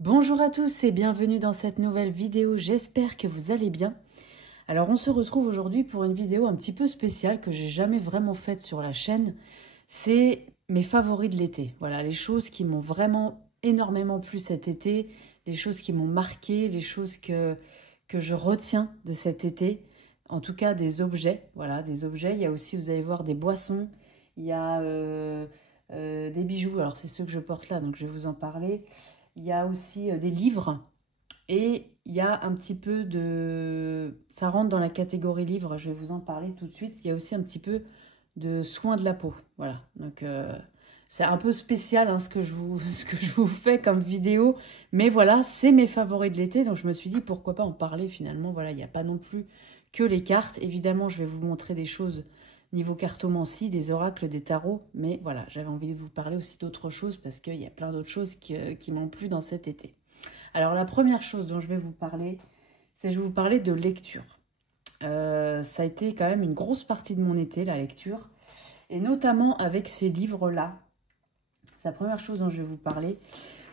Bonjour à tous et bienvenue dans cette nouvelle vidéo, j'espère que vous allez bien. Alors on se retrouve aujourd'hui pour une vidéo un petit peu spéciale que j'ai jamais vraiment faite sur la chaîne. C'est mes favoris de l'été, voilà, les choses qui m'ont vraiment énormément plu cet été, les choses qui m'ont marqué, les choses que je retiens de cet été. En tout cas des objets, voilà, des objets. Il y a aussi, vous allez voir, des boissons, il y a des bijoux, alors c'est ceux que je porte là, donc je vais vous en parler. Il y a aussi des livres et il y a un petit peu de... Ça rentre dans la catégorie livres, je vais vous en parler tout de suite. Il y a aussi un petit peu de soins de la peau, voilà. Donc c'est un peu spécial hein, ce que je vous fais comme vidéo. Mais voilà, c'est mes favoris de l'été, donc je me suis dit pourquoi pas en parler finalement. Voilà, il n'y a pas non plus que les cartes. Évidemment, je vais vous montrer des choses niveau cartomancie, des oracles, des tarots. Mais voilà, j'avais envie de vous parler aussi d'autres choses parce qu'il y a plein d'autres choses qui m'ont plu dans cet été. Alors la première chose dont je vais vous parler, c'est je vais vous parler de lecture. Ça a été quand même une grosse partie de mon été, la lecture. Et notamment avec ces livres-là. C'est la première chose dont je vais vous parler.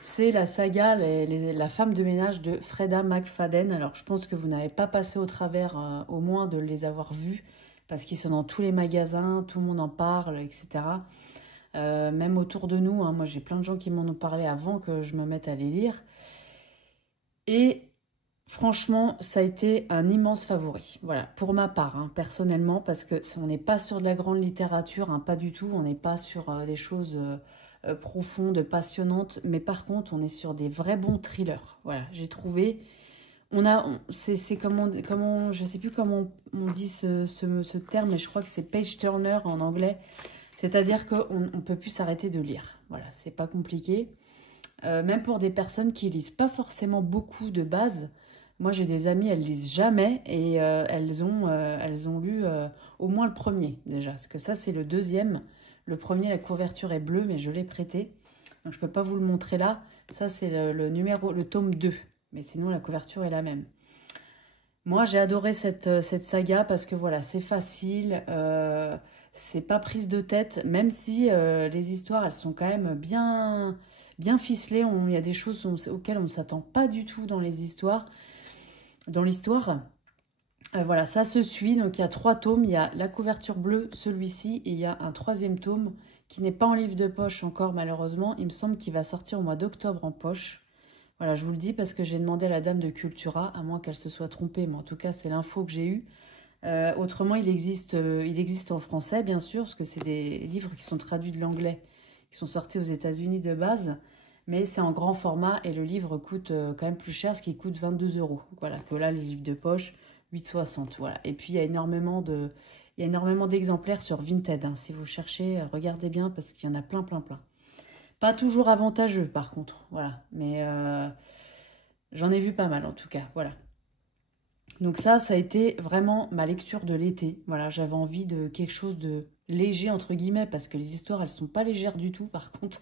C'est la saga La femme de ménage de Freda McFadden. Alors je pense que vous n'avez pas passé au travers au moins de les avoir vus. Parce qu'ils sont dans tous les magasins, tout le monde en parle, etc. Même autour de nous, hein, moi j'ai plein de gens qui m'en ont parlé avant que je me mette à les lire. Et franchement, ça a été un immense favori. Voilà, pour ma part, hein, personnellement, parce que on n'est pas sur de la grande littérature, hein, pas du tout. On n'est pas sur des choses profondes, passionnantes. Mais par contre, on est sur des vrais bons thrillers. Voilà, j'ai trouvé... c'est comment, je sais plus comment on dit ce terme, mais je crois que c'est page turner en anglais. C'est-à-dire qu'on ne peut plus s'arrêter de lire. Voilà, c'est pas compliqué. Même pour des personnes qui lisent pas forcément beaucoup de base. Moi, j'ai des amies, elles lisent jamais et elles ont lu au moins le premier déjà. Parce que ça, c'est le deuxième. Le premier, la couverture est bleue, mais je l'ai prêté. Donc, je peux pas vous le montrer là. Ça, c'est le tome 2. Mais sinon, la couverture est la même. Moi, j'ai adoré cette saga parce que voilà, c'est facile, c'est pas prise de tête, même si les histoires, elles sont quand même bien ficelées. Il y a des choses auxquelles on ne s'attend pas du tout dans les histoires. Dans l'histoire, voilà, ça se suit. Donc, il y a 3 tomes. Il y a la couverture bleue, celui-ci, et il y a un 3e tome qui n'est pas en livre de poche encore, malheureusement. Il me semble qu'il va sortir au mois d'octobre en poche. Voilà, je vous le dis parce que j'ai demandé à la dame de Cultura, à moins qu'elle se soit trompée, mais en tout cas, c'est l'info que j'ai eue. Autrement, il existe en français, bien sûr, parce que c'est des livres qui sont traduits de l'anglais, qui sont sortis aux États-Unis de base, mais c'est en grand format et le livre coûte quand même plus cher, ce qui coûte 22 €. Voilà, que là, les livres de poche, 8,60 €. Voilà. Et puis, il y a énormément d'exemplaires sur Vinted. Hein. Si vous cherchez, regardez bien parce qu'il y en a plein. Pas toujours avantageux par contre, voilà. Mais j'en ai vu pas mal en tout cas, voilà. Donc ça a été vraiment ma lecture de l'été. Voilà, j'avais envie de quelque chose de léger entre guillemets parce que les histoires elles sont pas légères du tout par contre.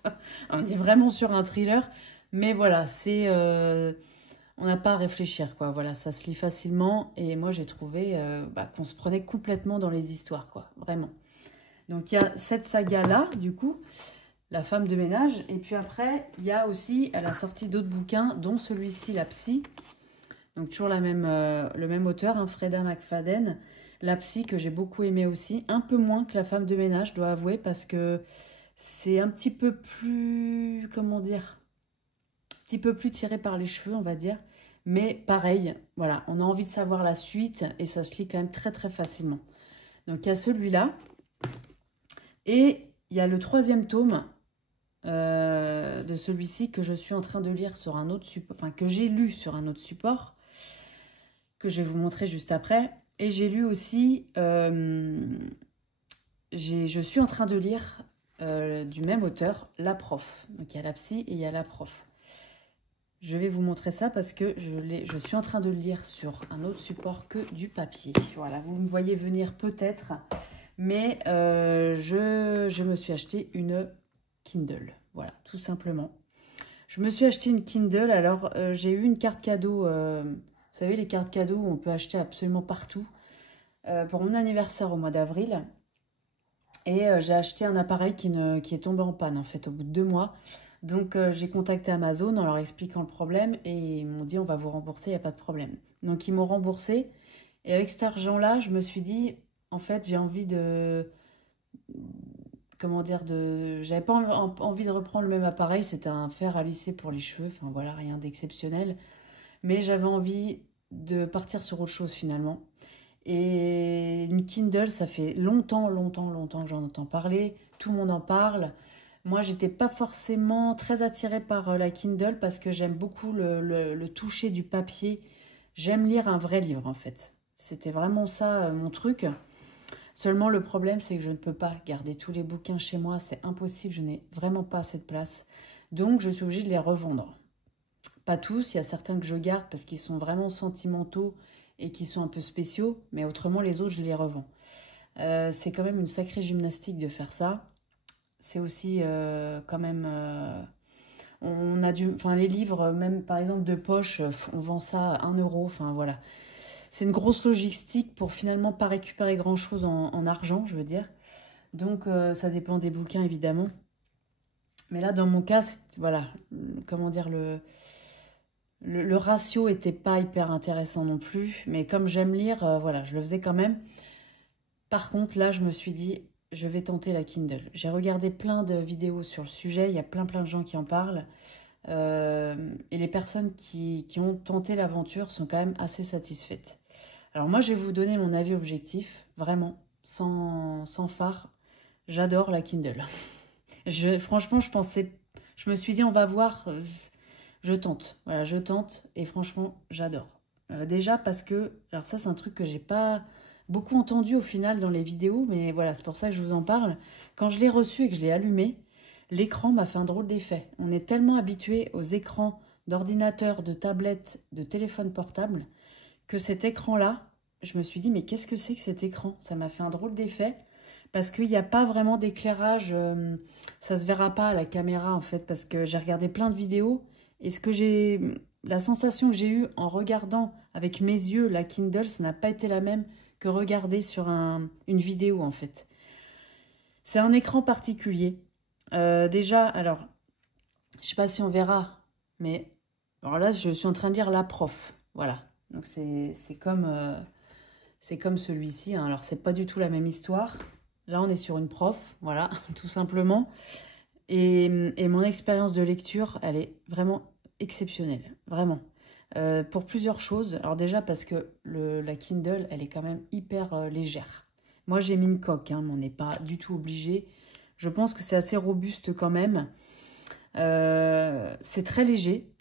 On est vraiment sur un thriller. Mais voilà, c'est... on n'a pas à réfléchir quoi, voilà, ça se lit facilement. Et moi j'ai trouvé qu'on se prenait complètement dans les histoires quoi, vraiment. Donc il y a cette saga là du coup. La femme de ménage. Et puis après, il y a aussi, elle a sorti d'autres bouquins, dont celui-ci, La Psy. Donc toujours le même auteur, hein, Freda McFadden. La Psy, que j'ai beaucoup aimé aussi. Un peu moins que La femme de ménage, je dois avouer, parce que c'est un petit peu plus, comment dire, un petit peu plus tiré par les cheveux, on va dire. Mais pareil, voilà, on a envie de savoir la suite et ça se lit quand même très facilement. Donc il y a celui-là. Et il y a le 3e tome de celui-ci que je suis en train de lire sur un autre support, enfin que j'ai lu sur un autre support, que je vais vous montrer juste après. Et j'ai lu aussi, je suis en train de lire du même auteur, La Prof. Donc il y a La Psy et il y a La Prof. Je vais vous montrer ça parce que je suis en train de le lire sur un autre support que du papier. Voilà, vous me voyez venir peut-être, mais je me suis acheté une Kindle, voilà, tout simplement. Je me suis acheté une Kindle, alors j'ai eu une carte cadeau, vous savez les cartes cadeaux où on peut acheter absolument partout, pour mon anniversaire au mois d'avril. Et j'ai acheté un appareil qui est tombé en panne en fait au bout de 2 mois. Donc j'ai contacté Amazon en leur expliquant le problème et ils m'ont dit on va vous rembourser, il n'y a pas de problème. Donc ils m'ont remboursé et avec cet argent-là, je me suis dit en fait j'ai envie de... Comment dire, j'avais pas envie de reprendre le même appareil, c'était un fer à lisser pour les cheveux, enfin voilà, rien d'exceptionnel. Mais j'avais envie de partir sur autre chose finalement. Et une Kindle, ça fait longtemps que j'en entends parler, tout le monde en parle. Moi, j'étais pas forcément très attirée par la Kindle parce que j'aime beaucoup le toucher du papier. J'aime lire un vrai livre en fait. C'était vraiment ça mon truc. Seulement le problème, c'est que je ne peux pas garder tous les bouquins chez moi, c'est impossible, je n'ai vraiment pas assez de place. Donc je suis obligée de les revendre. Pas tous, il y a certains que je garde parce qu'ils sont vraiment sentimentaux et qui sont un peu spéciaux, mais autrement les autres je les revends. C'est quand même une sacrée gymnastique de faire ça. C'est aussi quand même... on a enfin les livres, même par exemple de poche, on vend ça à 1 euro, enfin voilà. C'est une grosse logistique pour finalement pas récupérer grand chose en argent, je veux dire. Donc ça dépend des bouquins évidemment. Mais là dans mon cas, voilà, comment dire, le ratio était pas hyper intéressant non plus. Mais comme j'aime lire, voilà, je le faisais quand même. Par contre là je me suis dit, je vais tenter la Kindle. J'ai regardé plein de vidéos sur le sujet, il y a plein de gens qui en parlent. Et les personnes qui ont tenté l'aventure sont quand même assez satisfaites. Alors moi, je vais vous donner mon avis objectif, vraiment, sans phare. J'adore la Kindle. Franchement, je me suis dit, on va voir, je tente. Voilà, je tente et franchement, j'adore. Déjà parce que, alors ça, c'est un truc que j'ai pas beaucoup entendu au final dans les vidéos, mais voilà, c'est pour ça que je vous en parle. Quand je l'ai reçu et que je l'ai allumé, l'écran m'a fait un drôle d'effet. On est tellement habitué aux écrans d'ordinateur, de tablette, de téléphone portable, que cet écran-là, je me suis dit, mais qu'est-ce que c'est que cet écran? Ça m'a fait un drôle d'effet, parce qu'il n'y a pas vraiment d'éclairage, ça se verra pas à la caméra, en fait, parce que j'ai regardé plein de vidéos, et la sensation que j'ai eue en regardant avec mes yeux la Kindle, ça n'a pas été la même que regarder sur une vidéo, en fait. C'est un écran particulier. Déjà, alors, je sais pas si on verra, mais alors là, je suis en train de lire La Prof, voilà. Donc c'est comme celui-ci, hein. Alors c'est pas du tout la même histoire. Là on est sur une prof, voilà, tout simplement. Et mon expérience de lecture, elle est vraiment exceptionnelle, vraiment. Pour plusieurs choses. Alors déjà parce que la Kindle, elle est quand même hyper légère. Moi j'ai mis une coque, hein, mais on n'est pas du tout obligé. Je pense que c'est assez robuste quand même. C'est très léger.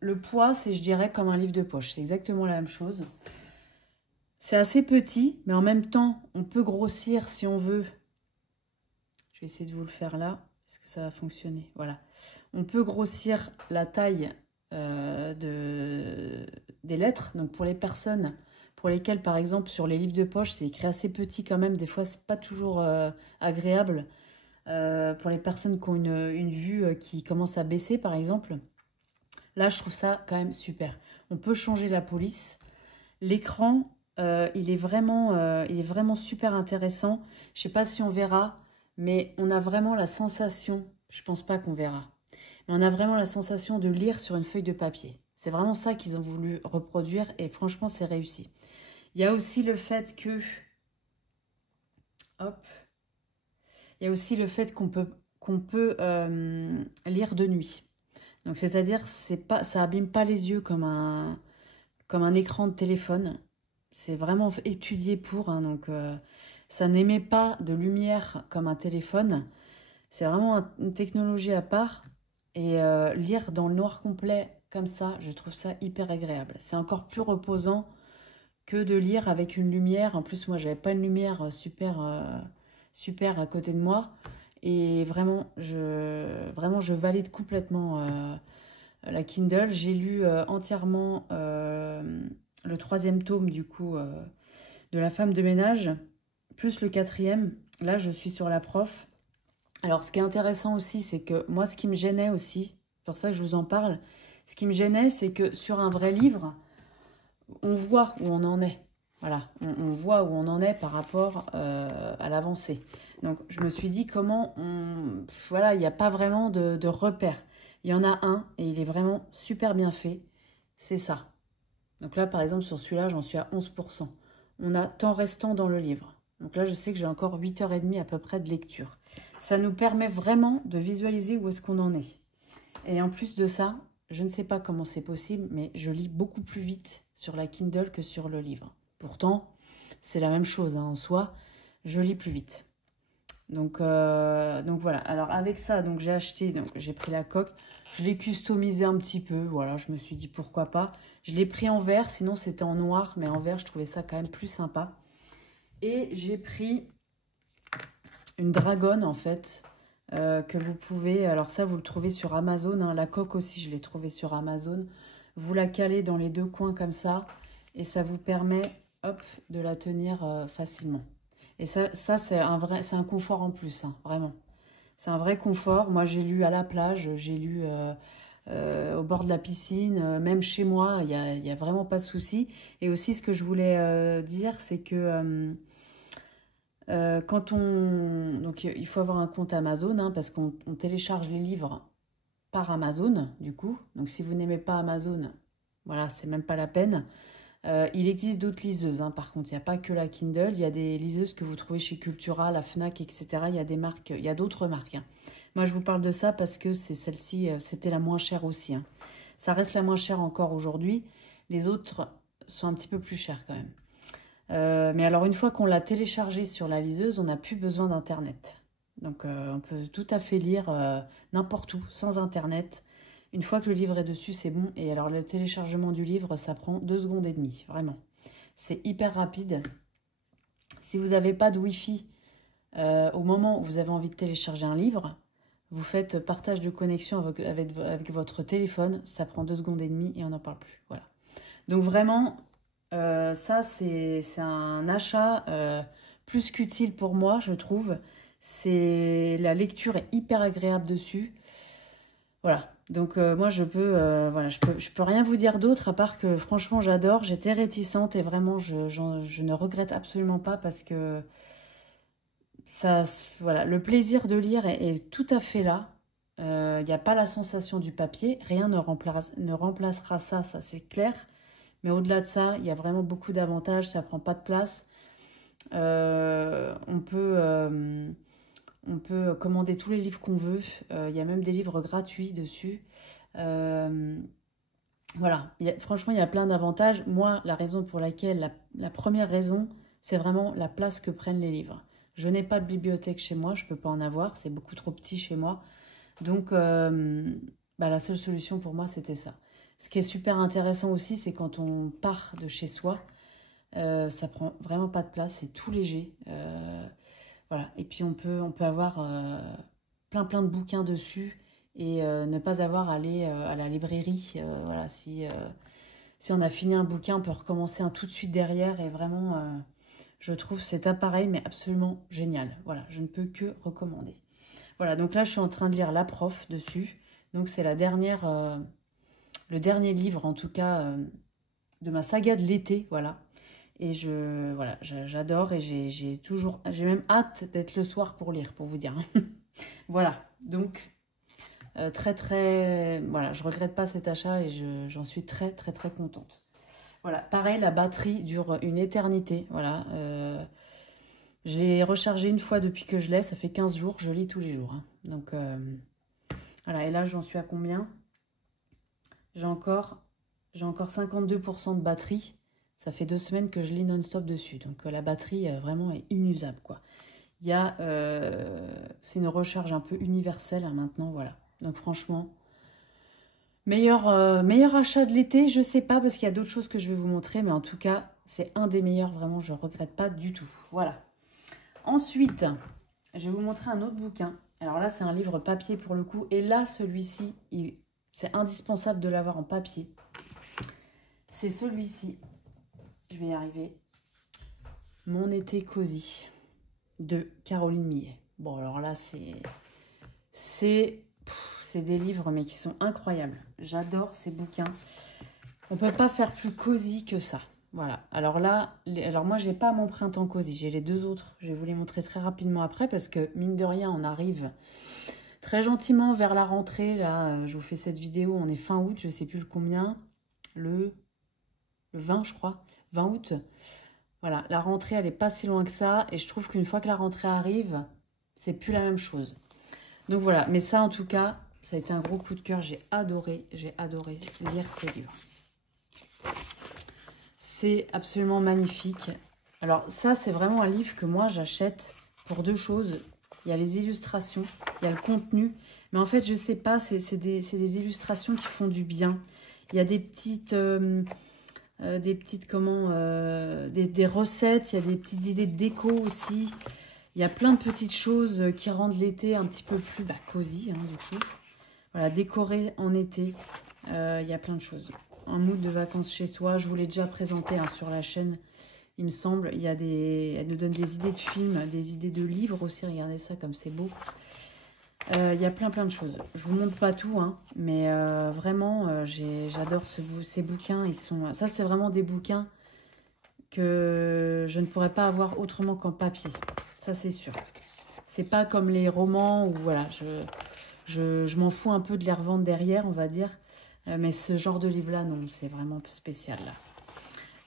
Le poids, c'est, je dirais, comme un livre de poche. C'est exactement la même chose. C'est assez petit, mais en même temps, on peut grossir si on veut. Je vais essayer de vous le faire là. Est-ce que ça va fonctionner? Voilà. On peut grossir la taille des lettres. Donc pour les personnes pour lesquelles, par exemple, sur les livres de poche, c'est écrit assez petit quand même. Des fois, c'est pas toujours agréable. Pour les personnes qui ont une vue qui commence à baisser, par exemple. Là, je trouve ça quand même super. On peut changer la police. L'écran, il est vraiment super intéressant. Je ne sais pas si on verra, mais on a vraiment la sensation, je ne pense pas qu'on verra, mais on a vraiment la sensation de lire sur une feuille de papier. C'est vraiment ça qu'ils ont voulu reproduire et franchement, c'est réussi. Il y a aussi le fait que... Hop. Il y a aussi le fait qu'on peut lire de nuit. Donc c'est-à-dire ça abîme pas les yeux comme un écran de téléphone. C'est vraiment étudié pour, hein, donc ça n'émet pas de lumière comme un téléphone. C'est vraiment une technologie à part. Et lire dans le noir complet comme ça, je trouve ça hyper agréable. C'est encore plus reposant que de lire avec une lumière. En plus, moi, j'avais pas une lumière super à côté de moi. Et vraiment, je valide complètement la Kindle. J'ai lu entièrement le 3e tome, du coup, de La femme de ménage, plus le 4e. Là, je suis sur La prof. Alors, ce qui est intéressant aussi, c'est que moi, ce qui me gênait aussi, pour ça que je vous en parle, ce qui me gênait, c'est que sur un vrai livre, on voit où on en est. Voilà, on voit où on en est par rapport à l'avancée. Donc, je me suis dit comment on... Voilà, il n'y a pas vraiment de repère. Il y en a un et il est vraiment super bien fait. C'est ça. Donc là, par exemple, sur celui-là, j'en suis à 11%. On a temps restant dans le livre. Donc là, je sais que j'ai encore 8h30 à peu près de lecture. Ça nous permet vraiment de visualiser où est-ce qu'on en est. Et en plus de ça, je ne sais pas comment c'est possible, mais je lis beaucoup plus vite sur la Kindle que sur le livre. Pourtant, c'est la même chose en soi, je lis plus vite. Donc voilà. Alors avec ça, donc j'ai acheté, donc j'ai pris la coque, je l'ai customisé un petit peu. Voilà, je me suis dit pourquoi pas. Je l'ai pris en vert, sinon c'était en noir, mais en vert, je trouvais ça quand même plus sympa. Et j'ai pris une dragonne en fait, que vous pouvez, alors ça vous le trouvez sur Amazon, hein. La coque aussi je l'ai trouvée sur Amazon. Vous la calez dans les deux coins comme ça, et ça vous permet, hop, de la tenir facilement. Et ça c'est un confort en plus, hein, vraiment. C'est un vrai confort. Moi, j'ai lu à la plage, j'ai lu au bord de la piscine, même chez moi, il y a vraiment pas de souci. Et aussi, ce que je voulais dire, c'est que quand on... Donc, il faut avoir un compte Amazon, hein, parce qu'on télécharge les livres par Amazon, du coup. Donc, si vous n'aimez pas Amazon, voilà, c'est même pas la peine. Il existe d'autres liseuses, hein. Par contre, il n'y a pas que la Kindle. Il y a des liseuses que vous trouvez chez Cultura, la Fnac, etc. Il y a des marques, il y a d'autres marques, hein. Moi, je vous parle de ça parce que c'est celle-ci, c'était la moins chère aussi, hein. Ça reste la moins chère encore aujourd'hui. Les autres sont un petit peu plus chères quand même. Mais alors, une fois qu'on l'a téléchargée sur la liseuse, on n'a plus besoin d'Internet. Donc, on peut tout à fait lire n'importe où, sans Internet. Une fois que le livre est dessus, c'est bon. Et alors, le téléchargement du livre, ça prend 2 secondes et demie, vraiment. C'est hyper rapide. Si vous n'avez pas de Wi-Fi, au moment où vous avez envie de télécharger un livre, vous faites partage de connexion avec votre téléphone. Ça prend 2 secondes et demie et on n'en parle plus. Voilà. Donc, vraiment, ça, c'est un achat plus qu'utile pour moi, je trouve. La lecture est hyper agréable dessus. Voilà, donc moi voilà, je peux rien vous dire d'autre à part que franchement j'adore. J'étais réticente et vraiment je ne regrette absolument pas parce que ça, voilà, le plaisir de lire est tout à fait là. Il n'y a pas la sensation du papier, rien ne remplacera ça, ça c'est clair. Mais au-delà de ça, il y a vraiment beaucoup d'avantages, ça prend pas de place. On peut commander tous les livres qu'on veut. Il y a même des livres gratuits dessus. Voilà, franchement, il y a plein d'avantages. Moi, la raison pour laquelle, la première raison, c'est vraiment la place que prennent les livres. Je n'ai pas de bibliothèque chez moi, je ne peux pas en avoir, c'est beaucoup trop petit chez moi. Donc, la seule solution pour moi, c'était ça. Ce qui est super intéressant aussi, c'est quand on part de chez soi, ça prend vraiment pas de place, c'est tout léger. Voilà, et puis on peut avoir plein de bouquins dessus et ne pas avoir à aller à la librairie. Voilà, si on a fini un bouquin, on peut recommencer un tout de suite derrière et vraiment, je trouve cet appareil mais absolument génial. Voilà, je ne peux que recommander. Voilà, donc là je suis en train de lire La Prof dessus. Donc c'est le dernier livre en tout cas de ma saga de l'été, voilà. Et voilà, j'adore et j'ai même hâte d'être le soir pour lire, pour vous dire. Voilà, donc voilà, je regrette pas cet achat et j'en suis très contente. Voilà, pareil, la batterie dure une éternité, voilà. Je l'ai rechargée une fois depuis que je l'ai, ça fait 15 jours, je lis tous les jours, hein. Donc voilà, et là j'en suis à combien? J'ai encore 52% de batterie. Ça fait 2 semaines que je lis non-stop dessus. Donc la batterie vraiment est inusable, quoi. C'est une recharge un peu universelle, hein, maintenant, voilà. Donc franchement, meilleur achat de l'été, je sais pas, parce qu'il y a d'autres choses que je vais vous montrer. Mais en tout cas, c'est un des meilleurs, vraiment, je regrette pas du tout. Voilà. Ensuite, je vais vous montrer un autre bouquin. Alors là, c'est un livre papier pour le coup. Et là, celui-ci, c'est indispensable de l'avoir en papier. C'est celui-ci. Je vais y arriver. Mon été cosy de Caroline Millet. Bon, alors là, c'est des livres, mais qui sont incroyables. J'adore ces bouquins. On peut pas faire plus cosy que ça. Voilà. Alors là, alors moi, j'ai pas mon printemps cosy. J'ai les deux autres. Je vais vous les montrer très rapidement après parce que, mine de rien, on arrive très gentiment vers la rentrée. Là, je vous fais cette vidéo. On est fin août, je sais plus le combien. Le 20, je crois. 20 août. Voilà. La rentrée, elle est pas si loin que ça. Et je trouve qu'une fois que la rentrée arrive, c'est plus la même chose. Donc voilà. Mais ça, en tout cas, ça a été un gros coup de cœur. J'ai adoré lire ce livre. C'est absolument magnifique. Alors ça, c'est vraiment un livre que moi, j'achète pour deux choses. Il y a les illustrations, il y a le contenu. Mais en fait, je sais pas, c'est des illustrations qui font du bien. Il y a des petites des recettes, il y a des petites idées de déco aussi. Il y a plein de petites choses qui rendent l'été un petit peu plus cosy, hein, du coup. Voilà, décoré en été, il y a plein de choses. Un mood de vacances chez soi, je vous l'ai déjà présenté hein, sur la chaîne, il me semble. Il y a elle nous donne des idées de films, des idées de livres aussi, regardez ça comme c'est beau. Il y a plein de choses. Je vous montre pas tout, hein, mais vraiment, j'adore ces bouquins. Ça, c'est vraiment des bouquins que je ne pourrais pas avoir autrement qu'en papier. Ça, c'est sûr. C'est pas comme les romans où voilà, je m'en fous un peu de les revendre derrière, on va dire. Mais ce genre de livre-là, non, c'est vraiment un peu spécial, là.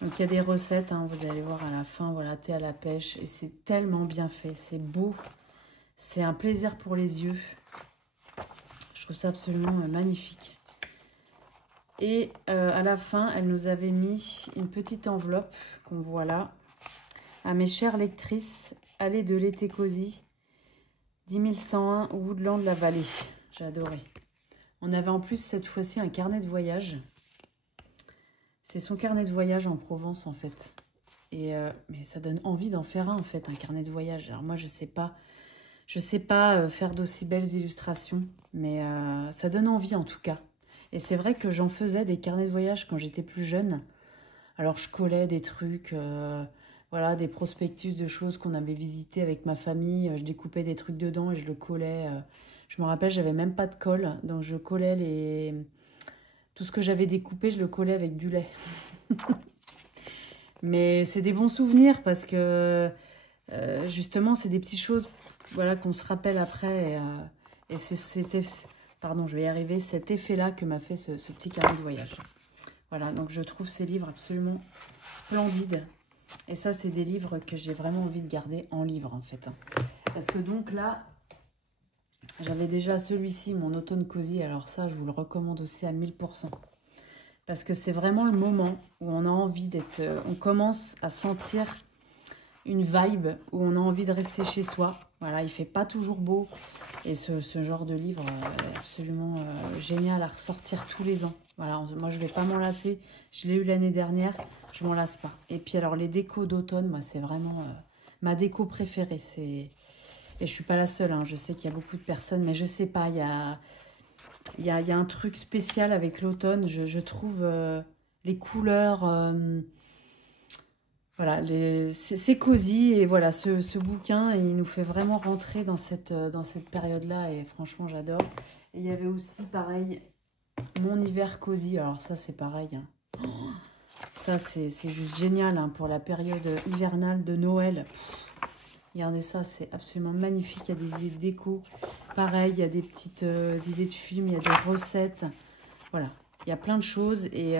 Donc, il y a des recettes, hein, vous allez voir à la fin, voilà, thé à la pêche. Et c'est tellement bien fait, c'est beau. C'est un plaisir pour les yeux. Je trouve ça absolument magnifique. Et à la fin, elle nous avait mis une petite enveloppe, qu'on voit là. À mes chères lectrices, allez de l'été cosy, 10101 Woodland la Vallée. J'ai adoré. On avait en plus cette fois-ci un carnet de voyage. C'est son carnet de voyage en Provence en fait. Mais ça donne envie d'en faire un en fait, un carnet de voyage. Alors moi je sais pas faire d'aussi belles illustrations, mais ça donne envie en tout cas. Et c'est vrai que j'en faisais des carnets de voyage quand j'étais plus jeune. Alors je collais des trucs, voilà, des prospectus de choses qu'on avait visitées avec ma famille. Je découpais des trucs dedans et je le collais. Je me rappelle, j'avais même pas de colle, donc je collais tout ce que j'avais découpé, je le collais avec du lait. Mais c'est des bons souvenirs parce que justement, c'est des petites choses, voilà, qu'on se rappelle après. Et c'était, pardon, je vais y arriver, cet effet-là que m'a fait ce petit carnet de voyage. Voilà, donc je trouve ces livres absolument splendides. Et ça, c'est des livres que j'ai vraiment envie de garder en livre, en fait. Parce que donc là, j'avais déjà celui-ci, mon automne cosy. Alors ça, je vous le recommande aussi à 1000%. Parce que c'est vraiment le moment où on a envie d'être... on commence à sentir une vibe où on a envie de rester chez soi. Voilà, il fait pas toujours beau. Et ce genre de livre est absolument génial à ressortir tous les ans. Voilà, moi je vais pas m'en lasser. Je l'ai eu l'année dernière, je m'en lasse pas. Et puis alors les décos d'automne, moi c'est vraiment ma déco préférée. Et je suis pas la seule, hein. Je sais qu'il y a beaucoup de personnes, mais je sais pas, il y a un truc spécial avec l'automne. Je trouve les couleurs... voilà, c'est cosy et voilà, ce bouquin, il nous fait vraiment rentrer dans cette période-là et franchement, j'adore. Et il y avait aussi, pareil, mon hiver cosy. Alors ça, c'est pareil. Hein. Oh, ça, c'est juste génial hein, pour la période hivernale de Noël. Regardez ça, c'est absolument magnifique. Il y a des idées de déco. Pareil, il y a des petites idées de films, il y a des recettes. Voilà. Il y a plein de choses et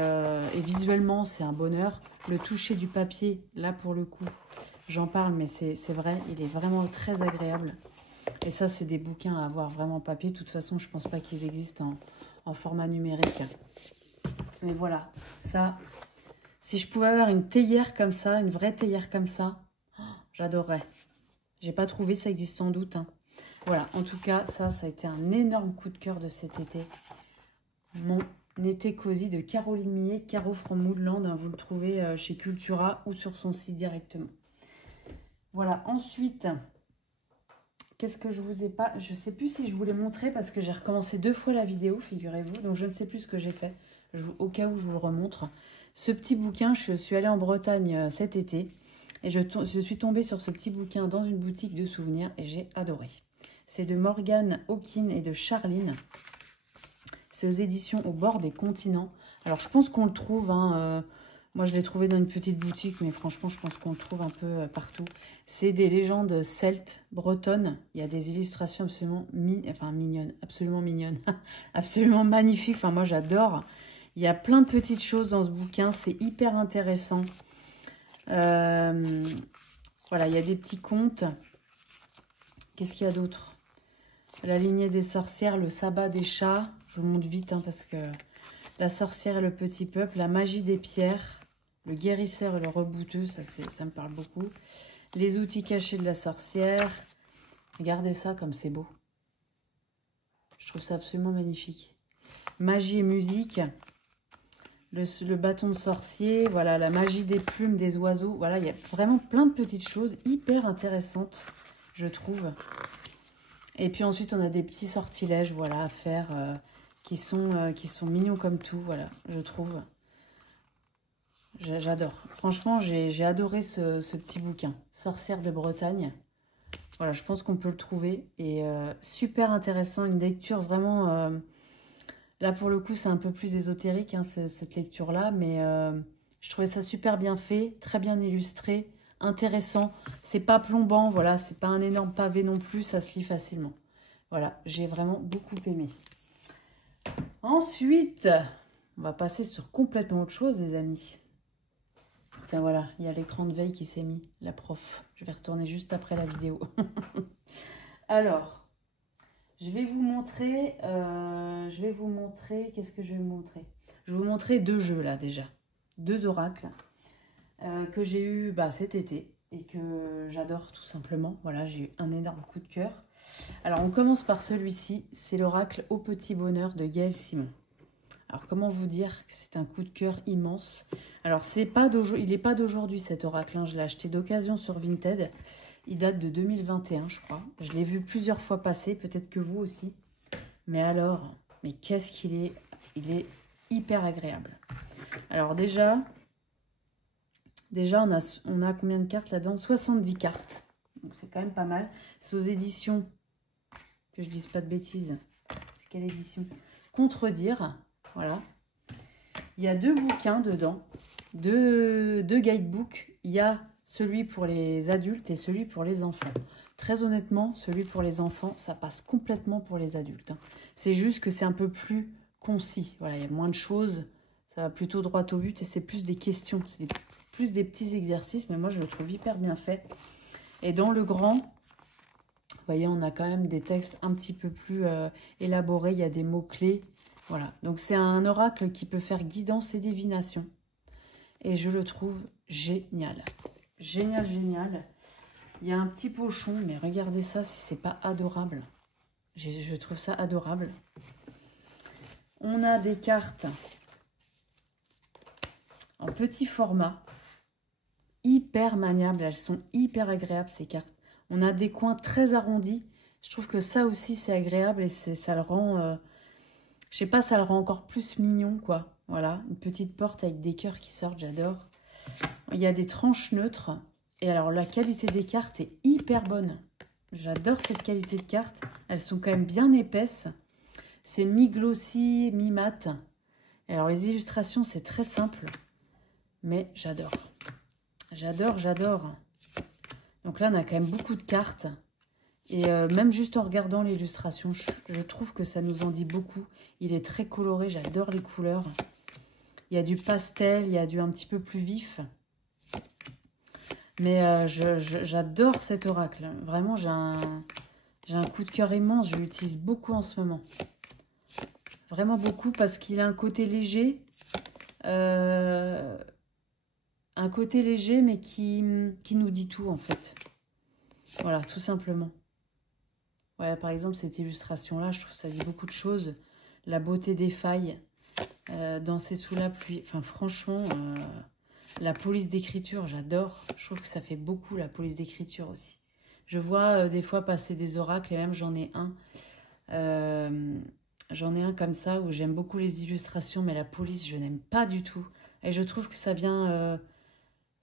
visuellement, c'est un bonheur. Le toucher du papier, là, pour le coup, j'en parle, mais c'est vrai, il est vraiment très agréable. Et ça, c'est des bouquins à avoir vraiment en papier. De toute façon, je ne pense pas qu'ils existent en format numérique. Mais voilà, ça, si je pouvais avoir une théière comme ça, une vraie théière comme ça, oh, j'adorerais. J'ai pas trouvé, ça existe sans doute. Hein. Voilà, en tout cas, ça a été un énorme coup de cœur de cet été. Mon été cosy de Caroline Millet, Caro from Woodland. Hein, vous le trouvez chez Cultura ou sur son site directement. Voilà, ensuite, qu'est-ce que je vous ai pas... Je sais plus si je vous l'ai montré parce que j'ai recommencé 2 fois la vidéo, figurez-vous. Donc, je ne sais plus ce que j'ai fait. Au cas où je vous le remontre. Ce petit bouquin, je suis allée en Bretagne cet été. Et je suis tombée sur ce petit bouquin dans une boutique de souvenirs et j'ai adoré. C'est de Morgane Hawkin et de Charline. C'est aux éditions Au bord des continents. Alors, je pense qu'on le trouve hein, Moi, je l'ai trouvé dans une petite boutique, mais franchement, je pense qu'on le trouve un peu partout. C'est des légendes celtes bretonnes. Il y a des illustrations absolument mignonnes, absolument mignonnes, absolument magnifiques. Enfin, moi, j'adore. Il y a plein de petites choses dans ce bouquin. C'est hyper intéressant. Voilà, il y a des petits contes. Qu'est-ce qu'il y a d'autre? La lignée des sorcières, le sabbat des chats. Je vous montre vite, hein, parce que la sorcière et le petit peuple, la magie des pierres, le guérisseur et le rebouteux, ça me parle beaucoup. Les outils cachés de la sorcière. Regardez ça comme c'est beau. Je trouve ça absolument magnifique. Magie et musique. Le bâton de sorcier. Voilà, la magie des plumes des oiseaux. Voilà, il y a vraiment plein de petites choses hyper intéressantes, je trouve. Et puis ensuite, on a des petits sortilèges, voilà, à faire, qui sont mignons comme tout, voilà, je trouve. J'adore. Franchement, j'ai adoré ce petit bouquin. Sorcière de Bretagne. Voilà, je pense qu'on peut le trouver. Et super intéressant, une lecture vraiment... là, pour le coup, c'est un peu plus ésotérique, hein, cette lecture-là. Mais je trouvais ça super bien fait, très bien illustré, intéressant. C'est pas plombant, voilà, c'est pas un énorme pavé non plus, ça se lit facilement. Voilà, j'ai vraiment beaucoup aimé. Ensuite, on va passer sur complètement autre chose, les amis. Tiens, voilà, il y a l'écran de veille qui s'est mis, la prof. Je vais retourner juste après la vidéo. Alors, je vais vous montrer, qu'est-ce que je vais vous montrer? Je vais vous montrer deux jeux, là, déjà. Deux oracles que j'ai eu cet été et que j'adore tout simplement. Voilà, j'ai eu un énorme coup de cœur. Alors, on commence par celui-ci. C'est l'oracle Au Petit Bonheur de Gaël Simon. Alors, comment vous dire que c'est un coup de cœur immense? Alors, il n'est pas d'aujourd'hui, cet oracle, hein. Je l'ai acheté d'occasion sur Vinted. Il date de 2021, je crois. Je l'ai vu plusieurs fois passer, peut-être que vous aussi. Mais alors, mais qu'est-ce qu'il est? Il est hyper agréable. Alors, déjà on a combien de cartes là-dedans? 70 cartes. Donc, c'est quand même pas mal. C'est aux éditions, que je dise pas de bêtises. C'est quelle édition? Contredire. Voilà. Il y a deux bouquins dedans, deux guidebooks. Il y a celui pour les adultes et celui pour les enfants. Très honnêtement, celui pour les enfants, ça passe complètement pour les adultes, hein. C'est juste que c'est un peu plus concis. Voilà, il y a moins de choses. Ça va plutôt droit au but et c'est plus des questions. C'est plus des petits exercices, mais moi, je le trouve hyper bien fait. Et dans le grand, vous voyez, on a quand même des textes un petit peu plus élaborés. Il y a des mots-clés. Voilà, donc c'est un oracle qui peut faire guidance et divination. Et je le trouve génial. Génial, génial. Il y a un petit pochon, mais regardez ça, si c'est pas adorable. Je trouve ça adorable. On a des cartes en petit format, hyper maniables. Elles sont hyper agréables, ces cartes. On a des coins très arrondis. Je trouve que ça aussi, c'est agréable et ça le rend... je sais pas, ça le rend encore plus mignon, quoi. Voilà, une petite porte avec des cœurs qui sortent, j'adore. Il y a des tranches neutres. Et alors, la qualité des cartes est hyper bonne. J'adore cette qualité de cartes. Elles sont quand même bien épaisses. C'est mi-glossy, mi-mat. Et alors, les illustrations, c'est très simple. Mais j'adore. J'adore, j'adore. Donc là, on a quand même beaucoup de cartes. Et même juste en regardant l'illustration, je trouve que ça nous en dit beaucoup. Il est très coloré, j'adore les couleurs. Il y a du pastel, il y a du un petit peu plus vif. Mais j'adore cet oracle. Vraiment, j'ai un coup de cœur immense. Je l'utilise beaucoup en ce moment. Vraiment beaucoup parce qu'il a un côté léger. Un côté léger, mais qui nous dit tout, en fait. Voilà, tout simplement. Voilà, par exemple, cette illustration-là, je trouve que ça dit beaucoup de choses. La beauté des failles, danser sous la pluie. Enfin, franchement, la police d'écriture, j'adore. Je trouve que ça fait beaucoup, la police d'écriture aussi. Je vois des fois passer des oracles, et même j'en ai un. J'en ai un comme ça, où j'aime beaucoup les illustrations, mais la police, je n'aime pas du tout. Et je trouve que ça vient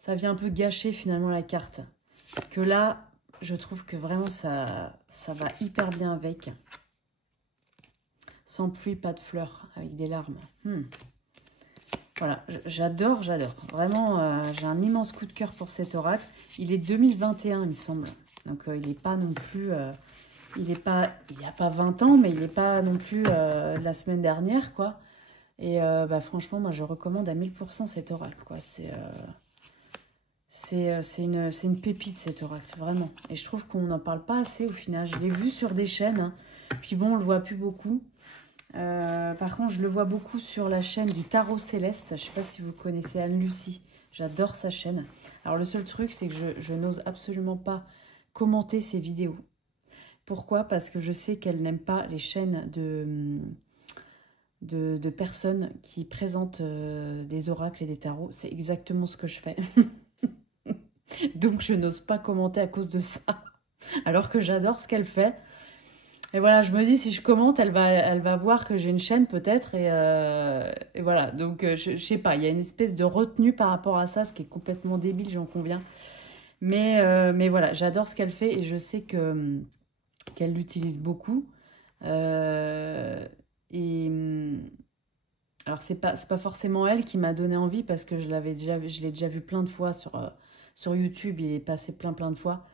un peu gâcher, finalement, la carte. Que là... Je trouve que vraiment, ça va hyper bien avec. Sans pluie, pas de fleurs, avec des larmes. Voilà, j'adore, j'adore. Vraiment, j'ai un immense coup de cœur pour cet oracle. Il est 2021, il me semble. Donc, il n'est pas non plus... il n'y a pas 20 ans, mais il n'est pas non plus la semaine dernière, quoi. Et bah, franchement, moi, je recommande à 1000% cet oracle, quoi. C'est une pépite, cet oracle, vraiment. Et je trouve qu'on n'en parle pas assez, au final. Je l'ai vu sur des chaînes, hein. Puis bon, on le voit plus beaucoup. Par contre, je le vois beaucoup sur la chaîne du Tarot Céleste. Je ne sais pas si vous connaissez Anne-Lucie. J'adore sa chaîne. Alors, le seul truc, c'est que je n'ose absolument pas commenter ses vidéos. Pourquoi? Parce que je sais qu'elle n'aime pas les chaînes de personnes qui présentent des oracles et des tarots. C'est exactement ce que je fais. Donc, je n'ose pas commenter à cause de ça. Alors que j'adore ce qu'elle fait. Et voilà, je me dis, si je commente, elle va voir que j'ai une chaîne peut-être. Et voilà, donc je sais pas, il y a une espèce de retenue par rapport à ça, ce qui est complètement débile, j'en conviens. Mais voilà, j'adore ce qu'elle fait et je sais qu'elle l'utilise beaucoup. Alors, c'est pas forcément elle qui m'a donné envie parce que je l'ai déjà vu plein de fois sur YouTube, il est passé plein de fois.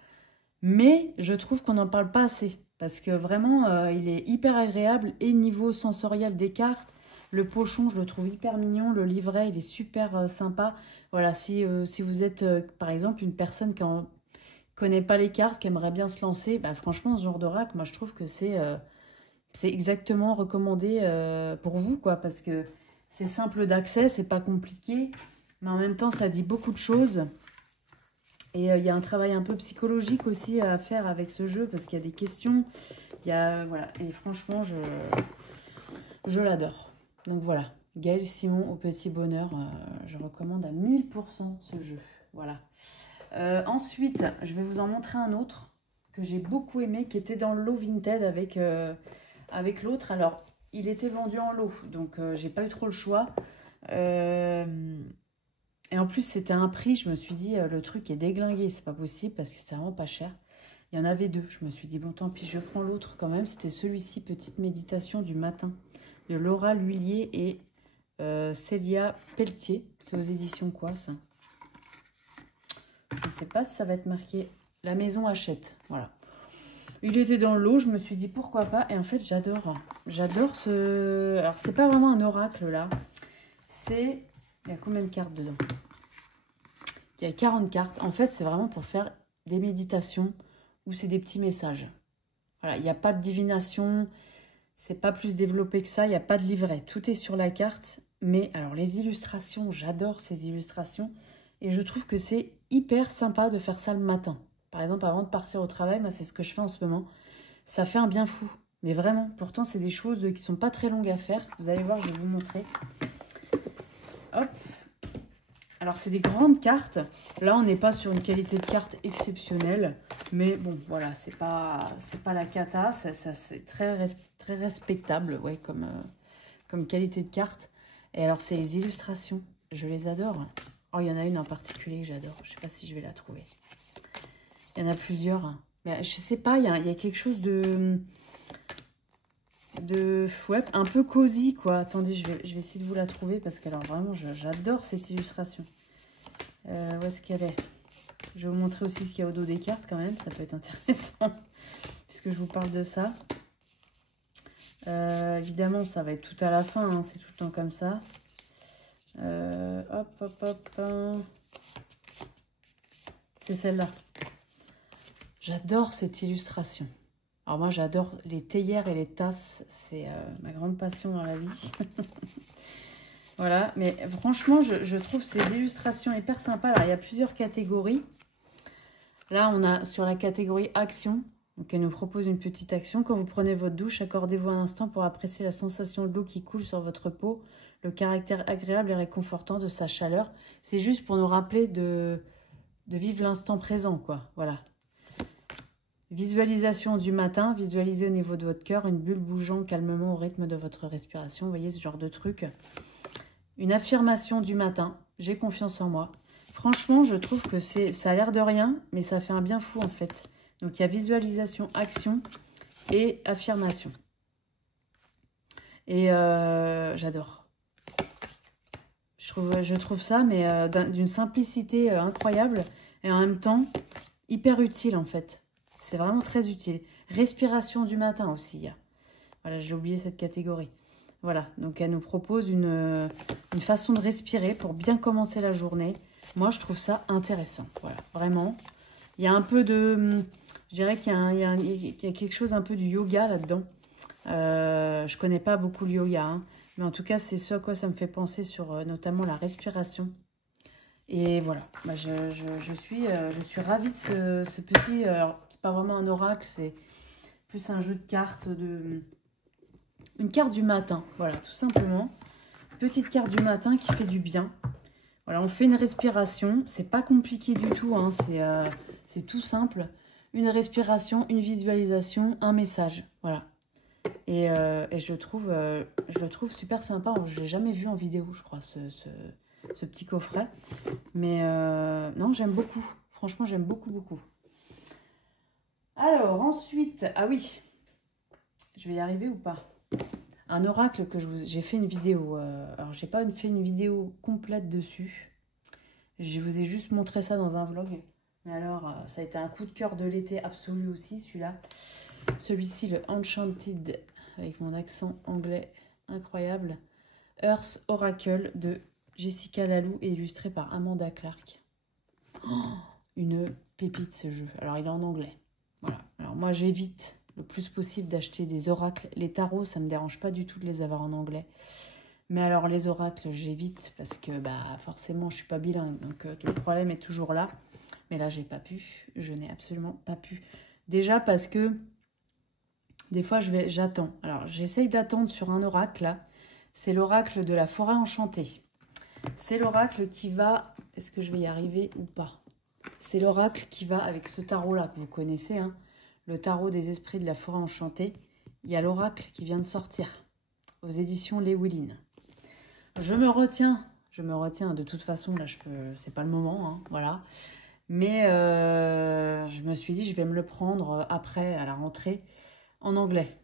Mais je trouve qu'on n'en parle pas assez. Parce que vraiment, il est hyper agréable. Et niveau sensoriel des cartes, le pochon, je le trouve hyper mignon. Le livret, il est super sympa. Voilà, si vous êtes, par exemple, une personne qui ne connaît pas les cartes, qui aimerait bien se lancer, bah, franchement, ce genre d'oracle, moi, je trouve que c'est exactement recommandé pour vous, quoi. Parce que c'est simple d'accès, c'est pas compliqué. Mais en même temps, ça dit beaucoup de choses. Et il y a un travail un peu psychologique aussi à faire avec ce jeu parce qu'il y a des questions. Voilà. Et franchement, je l'adore. Donc voilà, Gaëlle Simon au petit bonheur. Je recommande à 1000% ce jeu. Voilà. Ensuite, je vais vous en montrer un autre que j'ai beaucoup aimé qui était dans le lot Vinted avec l'autre. Alors, il était vendu en lot, donc j'ai pas eu trop le choix. Et en plus, c'était un prix, je me suis dit, le truc est déglingué, c'est pas possible parce que c'était vraiment pas cher. Il y en avait deux, je me suis dit, bon, tant pis, je prends l'autre quand même. C'était celui-ci, Petite méditation du matin, de Laura Lhuillier et Célia Pelletier. C'est aux éditions quoi, ça? Je ne sais pas si ça va être marqué « La maison achète ». Voilà. Il était dans le lot, je me suis dit, pourquoi pas. Et en fait, j'adore. J'adore ce... Alors, c'est pas vraiment un oracle, là. C'est... Il y a combien de cartes dedans? Il y a 40 cartes. En fait, c'est vraiment pour faire des méditations ou c'est des petits messages. Voilà, il n'y a pas de divination. C'est pas plus développé que ça. Il n'y a pas de livret. Tout est sur la carte. Mais alors, les illustrations, j'adore ces illustrations. Et je trouve que c'est hyper sympa de faire ça le matin. Par exemple, avant de partir au travail, moi, c'est ce que je fais en ce moment. Ça fait un bien fou. Mais vraiment, pourtant, c'est des choses qui sont pas très longues à faire. Vous allez voir, je vais vous montrer. Hop. Alors, c'est des grandes cartes. Là, on n'est pas sur une qualité de carte exceptionnelle. Mais bon, voilà, c'est pas la cata. Ça c'est très respectable, ouais, comme qualité de carte. Et alors, c'est les illustrations. Je les adore. Oh, il y en a une en particulier que j'adore. Je sais pas si je vais la trouver. Il y en a plusieurs. Mais je sais pas, il y a quelque chose de ouais, un peu cosy, quoi. Attendez, je vais essayer de vous la trouver parce que alors vraiment, j'adore cette illustration. Où est-ce qu'elle est? Je vais vous montrer aussi ce qu'il y a au dos des cartes quand même. Ça peut être intéressant puisque je vous parle de ça. Évidemment, ça va être tout à la fin. Hein, c'est tout le temps comme ça. Hop, hop, hop. C'est celle-là. J'adore cette illustration. Alors moi, j'adore les théières et les tasses. C'est ma grande passion dans la vie. Voilà, mais franchement, je trouve ces illustrations hyper sympas. Alors, il y a plusieurs catégories. Là, on a sur la catégorie action. Donc, elle nous propose une petite action. Quand vous prenez votre douche, accordez-vous un instant pour apprécier la sensation de l'eau qui coule sur votre peau, le caractère agréable et réconfortant de sa chaleur. C'est juste pour nous rappeler de vivre l'instant présent, quoi. Voilà. Visualisation du matin. Visualisez au niveau de votre cœur une bulle bougeant calmement au rythme de votre respiration. Vous voyez ce genre de truc. Une affirmation du matin. J'ai confiance en moi. Franchement, je trouve que ça a l'air de rien, mais ça fait un bien fou en fait. Donc, il y a visualisation, action et affirmation. Et j'adore. Je trouve ça, mais d'une simplicité incroyable et en même temps hyper utile en fait. C'est vraiment très utile. Respiration du matin aussi, il y a. Voilà, j'ai oublié cette catégorie. Voilà, donc elle nous propose une façon de respirer pour bien commencer la journée. Moi, je trouve ça intéressant. Voilà, vraiment. Il y a un peu de... Je dirais qu'il y a quelque chose un peu du yoga là-dedans. Je connais pas beaucoup le yoga, hein, mais en tout cas, c'est ce à quoi ça me fait penser sur notamment la respiration. Et voilà, bah, je suis ravie de ce petit... Alors, c'est pas vraiment un oracle, c'est plus un jeu de cartes, une carte du matin, voilà, tout simplement. Petite carte du matin qui fait du bien. Voilà, on fait une respiration, c'est pas compliqué du tout, hein, c'est tout simple. Une respiration, une visualisation, un message, voilà. Et je le trouve super sympa. Je l'ai jamais vu en vidéo, je crois, ce petit coffret. Mais non, j'aime beaucoup. Franchement, j'aime beaucoup, beaucoup. Alors, ensuite... Ah oui, je vais y arriver ou pas? Un oracle que j'ai fait une vidéo. Alors, j'ai pas fait une vidéo complète dessus. Je vous ai juste montré ça dans un vlog. Mais alors, ça a été un coup de cœur de l'été absolu aussi, celui-là. Celui-ci, le Enchanted, avec mon accent anglais incroyable. Earth Oracle de Jessica Lalou et illustré par Amanda Clark. Oh, une pépite ce jeu. Alors, il est en anglais. Voilà. Alors, moi, j'évite le plus possible d'acheter des oracles. Les tarots, ça me dérange pas du tout de les avoir en anglais. Mais alors, les oracles, j'évite parce que bah, forcément, je suis pas bilingue. Donc, le problème est toujours là. Mais là, j'ai pas pu. Je n'ai absolument pas pu. Déjà parce que des fois, j'attends. Alors, j'essaye d'attendre sur un oracle, là. C'est l'oracle de la forêt enchantée. C'est l'oracle qui va... Est-ce que je vais y arriver ou pas? C'est l'oracle qui va avec ce tarot-là que vous connaissez, hein. Le tarot des esprits de la forêt enchantée. Il y a l'oracle qui vient de sortir aux éditions Les Willines. Je me retiens. De toute façon, là, c'est pas le moment, hein, voilà. Mais je me suis dit, je vais me le prendre après, à la rentrée, en anglais.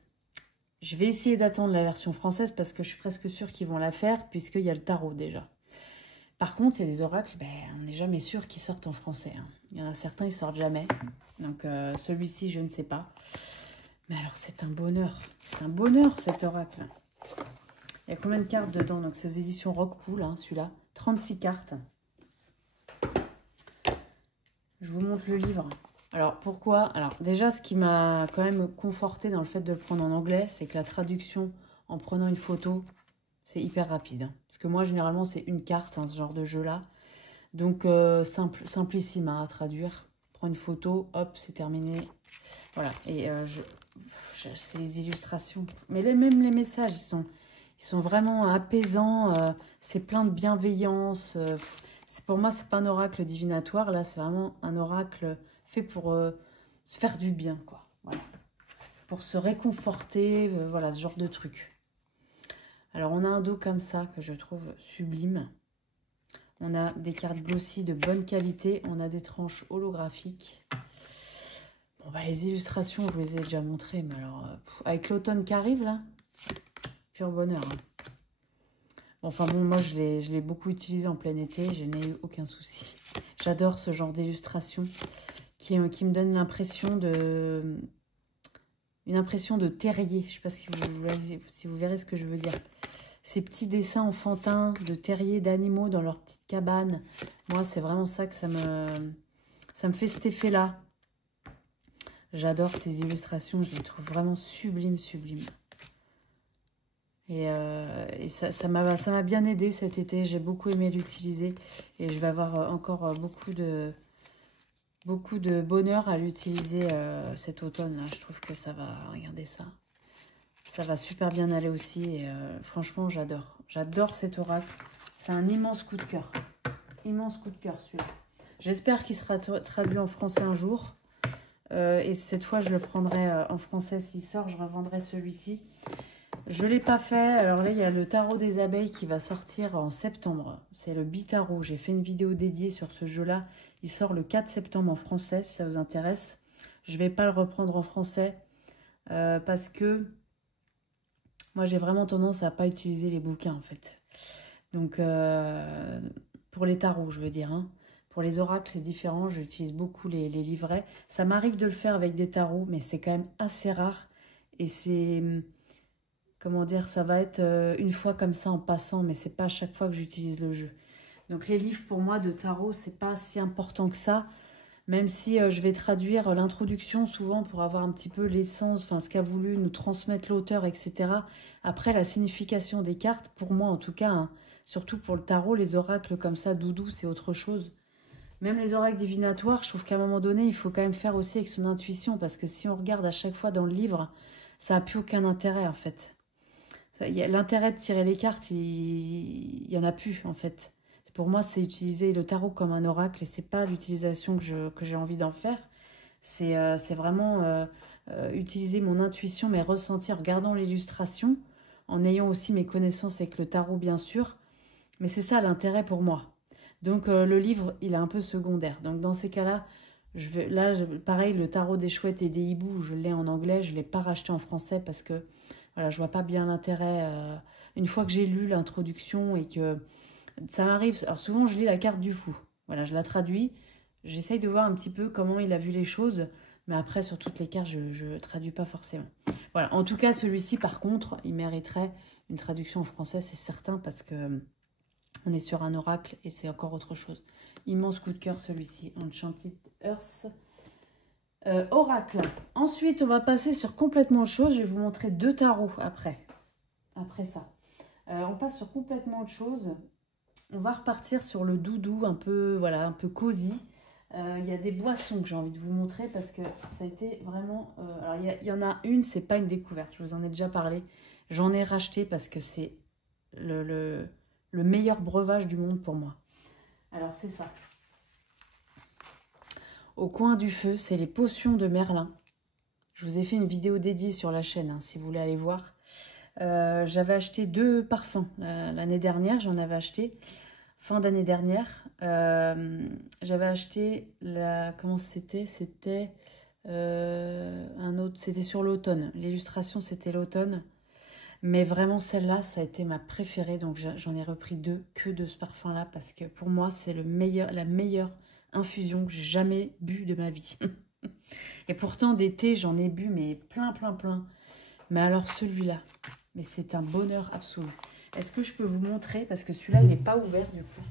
Je vais essayer d'attendre la version française parce que je suis presque sûre qu'ils vont la faire, puisqu'il y a le tarot déjà. Par contre, il y a des oracles, ben, on n'est jamais sûr qu'ils sortent en français, hein. Il y en a certains, ils sortent jamais. Donc celui-ci, je ne sais pas. Mais alors, c'est un bonheur. C'est un bonheur, cet oracle. Il y a combien de cartes dedans? Donc, c'est aux éditions Rockpool, hein, celui-là. 36 cartes. Je vous montre le livre. Alors, pourquoi? Alors, déjà, ce qui m'a quand même conforté dans le fait de le prendre en anglais, c'est que la traduction, en prenant une photo, c'est hyper rapide, hein. Parce que moi, généralement, c'est une carte, hein, ce genre de jeu-là. Donc, simplissime, hein, à traduire. Prends une photo, hop, c'est terminé. Voilà. Et c'est les illustrations. Mais même les messages, ils sont vraiment apaisants. C'est plein de bienveillance. Pour moi, c'est pas un oracle divinatoire. Là, c'est vraiment un oracle fait pour se faire du bien, quoi. Voilà. Pour se réconforter, voilà, ce genre de truc. Alors, on a un dos comme ça que je trouve sublime. On a des cartes glossy de bonne qualité. On a des tranches holographiques. Bon, bah, les illustrations, je vous les ai déjà montrées. Mais alors, avec l'automne qui arrive, là, pur bonheur, hein. Bon, enfin bon, moi, je l'ai beaucoup utilisé en plein été. Je n'ai eu aucun souci. J'adore ce genre d'illustration qui me donne l'impression de... Une impression de terrier. Je ne sais pas si vous verrez ce que je veux dire. Ces petits dessins enfantins de terriers, d'animaux dans leur petite cabane. Moi, c'est vraiment ça que ça me fait cet effet-là. J'adore ces illustrations. Je les trouve vraiment sublimes, sublimes. Et ça m'a bien aidé cet été. J'ai beaucoup aimé l'utiliser. Et je vais avoir encore beaucoup de bonheur à l'utiliser cet automne. Là. Je trouve que ça va... Regardez ça. Ça va super bien aller aussi. Et franchement, j'adore. J'adore cet oracle. C'est un immense coup de cœur. Immense coup de cœur, celui-là. J'espère qu'il sera traduit en français un jour. Et cette fois, je le prendrai en français s'il sort. Je revendrai celui-ci. Je ne l'ai pas fait. Alors là, il y a le tarot des abeilles qui va sortir en septembre. C'est le Bitarot. J'ai fait une vidéo dédiée sur ce jeu-là. Il sort le 4 septembre en français, si ça vous intéresse. Je ne vais pas le reprendre en français parce que moi, j'ai vraiment tendance à ne pas utiliser les bouquins, en fait. Donc, pour les tarots, je veux dire. Hein. Pour les oracles, c'est différent. J'utilise beaucoup les livrets. Ça m'arrive de le faire avec des tarots, mais c'est quand même assez rare. Et c'est, comment dire, ça va être une fois comme ça en passant, mais c'est pas à chaque fois que j'utilise le jeu. Donc les livres pour moi de tarot, c'est pas si important que ça. Même si je vais traduire l'introduction souvent pour avoir un petit peu l'essence, enfin ce qu'a voulu nous transmettre l'auteur, etc. Après, la signification des cartes, pour moi en tout cas, hein, surtout pour le tarot, les oracles comme ça, doudou, c'est autre chose. Même les oracles divinatoires, je trouve qu'à un moment donné, il faut quand même faire aussi avec son intuition, parce que si on regarde à chaque fois dans le livre, ça n'a plus aucun intérêt en fait. L'intérêt de tirer les cartes, il n'y en a plus en fait. Pour moi, c'est utiliser le tarot comme un oracle et c'est pas l'utilisation que j'ai envie d'en faire. C'est vraiment utiliser mon intuition, mes ressentis en regardant l'illustration, en ayant aussi mes connaissances avec le tarot, bien sûr. Mais c'est ça l'intérêt pour moi. Donc, le livre, il est un peu secondaire. Donc, dans ces cas-là, pareil, le tarot des chouettes et des hiboux, je l'ai en anglais, je ne l'ai pas racheté en français parce que voilà, je vois pas bien l'intérêt. Une fois que j'ai lu l'introduction et que ça m'arrive, alors souvent je lis la carte du fou. Voilà, je la traduis. J'essaye de voir un petit peu comment il a vu les choses. Mais après, sur toutes les cartes, je ne traduis pas forcément. Voilà, en tout cas, celui-ci, par contre, il mériterait une traduction en français, c'est certain, parce que on est sur un oracle et c'est encore autre chose. Immense coup de cœur, celui-ci. Enchanted Earth. Oracle. Ensuite, on va passer sur complètement autre chose. Je vais vous montrer deux tarots après ça. On passe sur complètement autre chose. On va repartir sur le doudou, un peu, voilà, un peu cosy. Il y a des boissons que j'ai envie de vous montrer parce que ça a été vraiment... alors, il y en a une, c'est pas une découverte. Je vous en ai déjà parlé. J'en ai racheté parce que c'est le meilleur breuvage du monde pour moi. Alors, c'est ça. Au coin du feu, c'est les potions de Merlin. Je vous ai fait une vidéo dédiée sur la chaîne, hein, si vous voulez aller voir. J'avais acheté 2 parfums l'année dernière, j'en avais acheté fin d'année dernière. J'avais acheté comment c'était? C'était un autre, c'était sur l'automne. L'illustration, c'était l'automne. Mais vraiment, celle-là, ça a été ma préférée. Donc, j'en ai repris 2 que de ce parfum-là parce que pour moi, c'est la meilleure infusion que j'ai jamais bu de ma vie. Et pourtant, des thés, j'en ai bu, mais plein. Mais alors, celui-là, mais c'est un bonheur absolu. Est-ce que je peux vous montrer? Parce que celui-là, il n'est pas ouvert, du coup.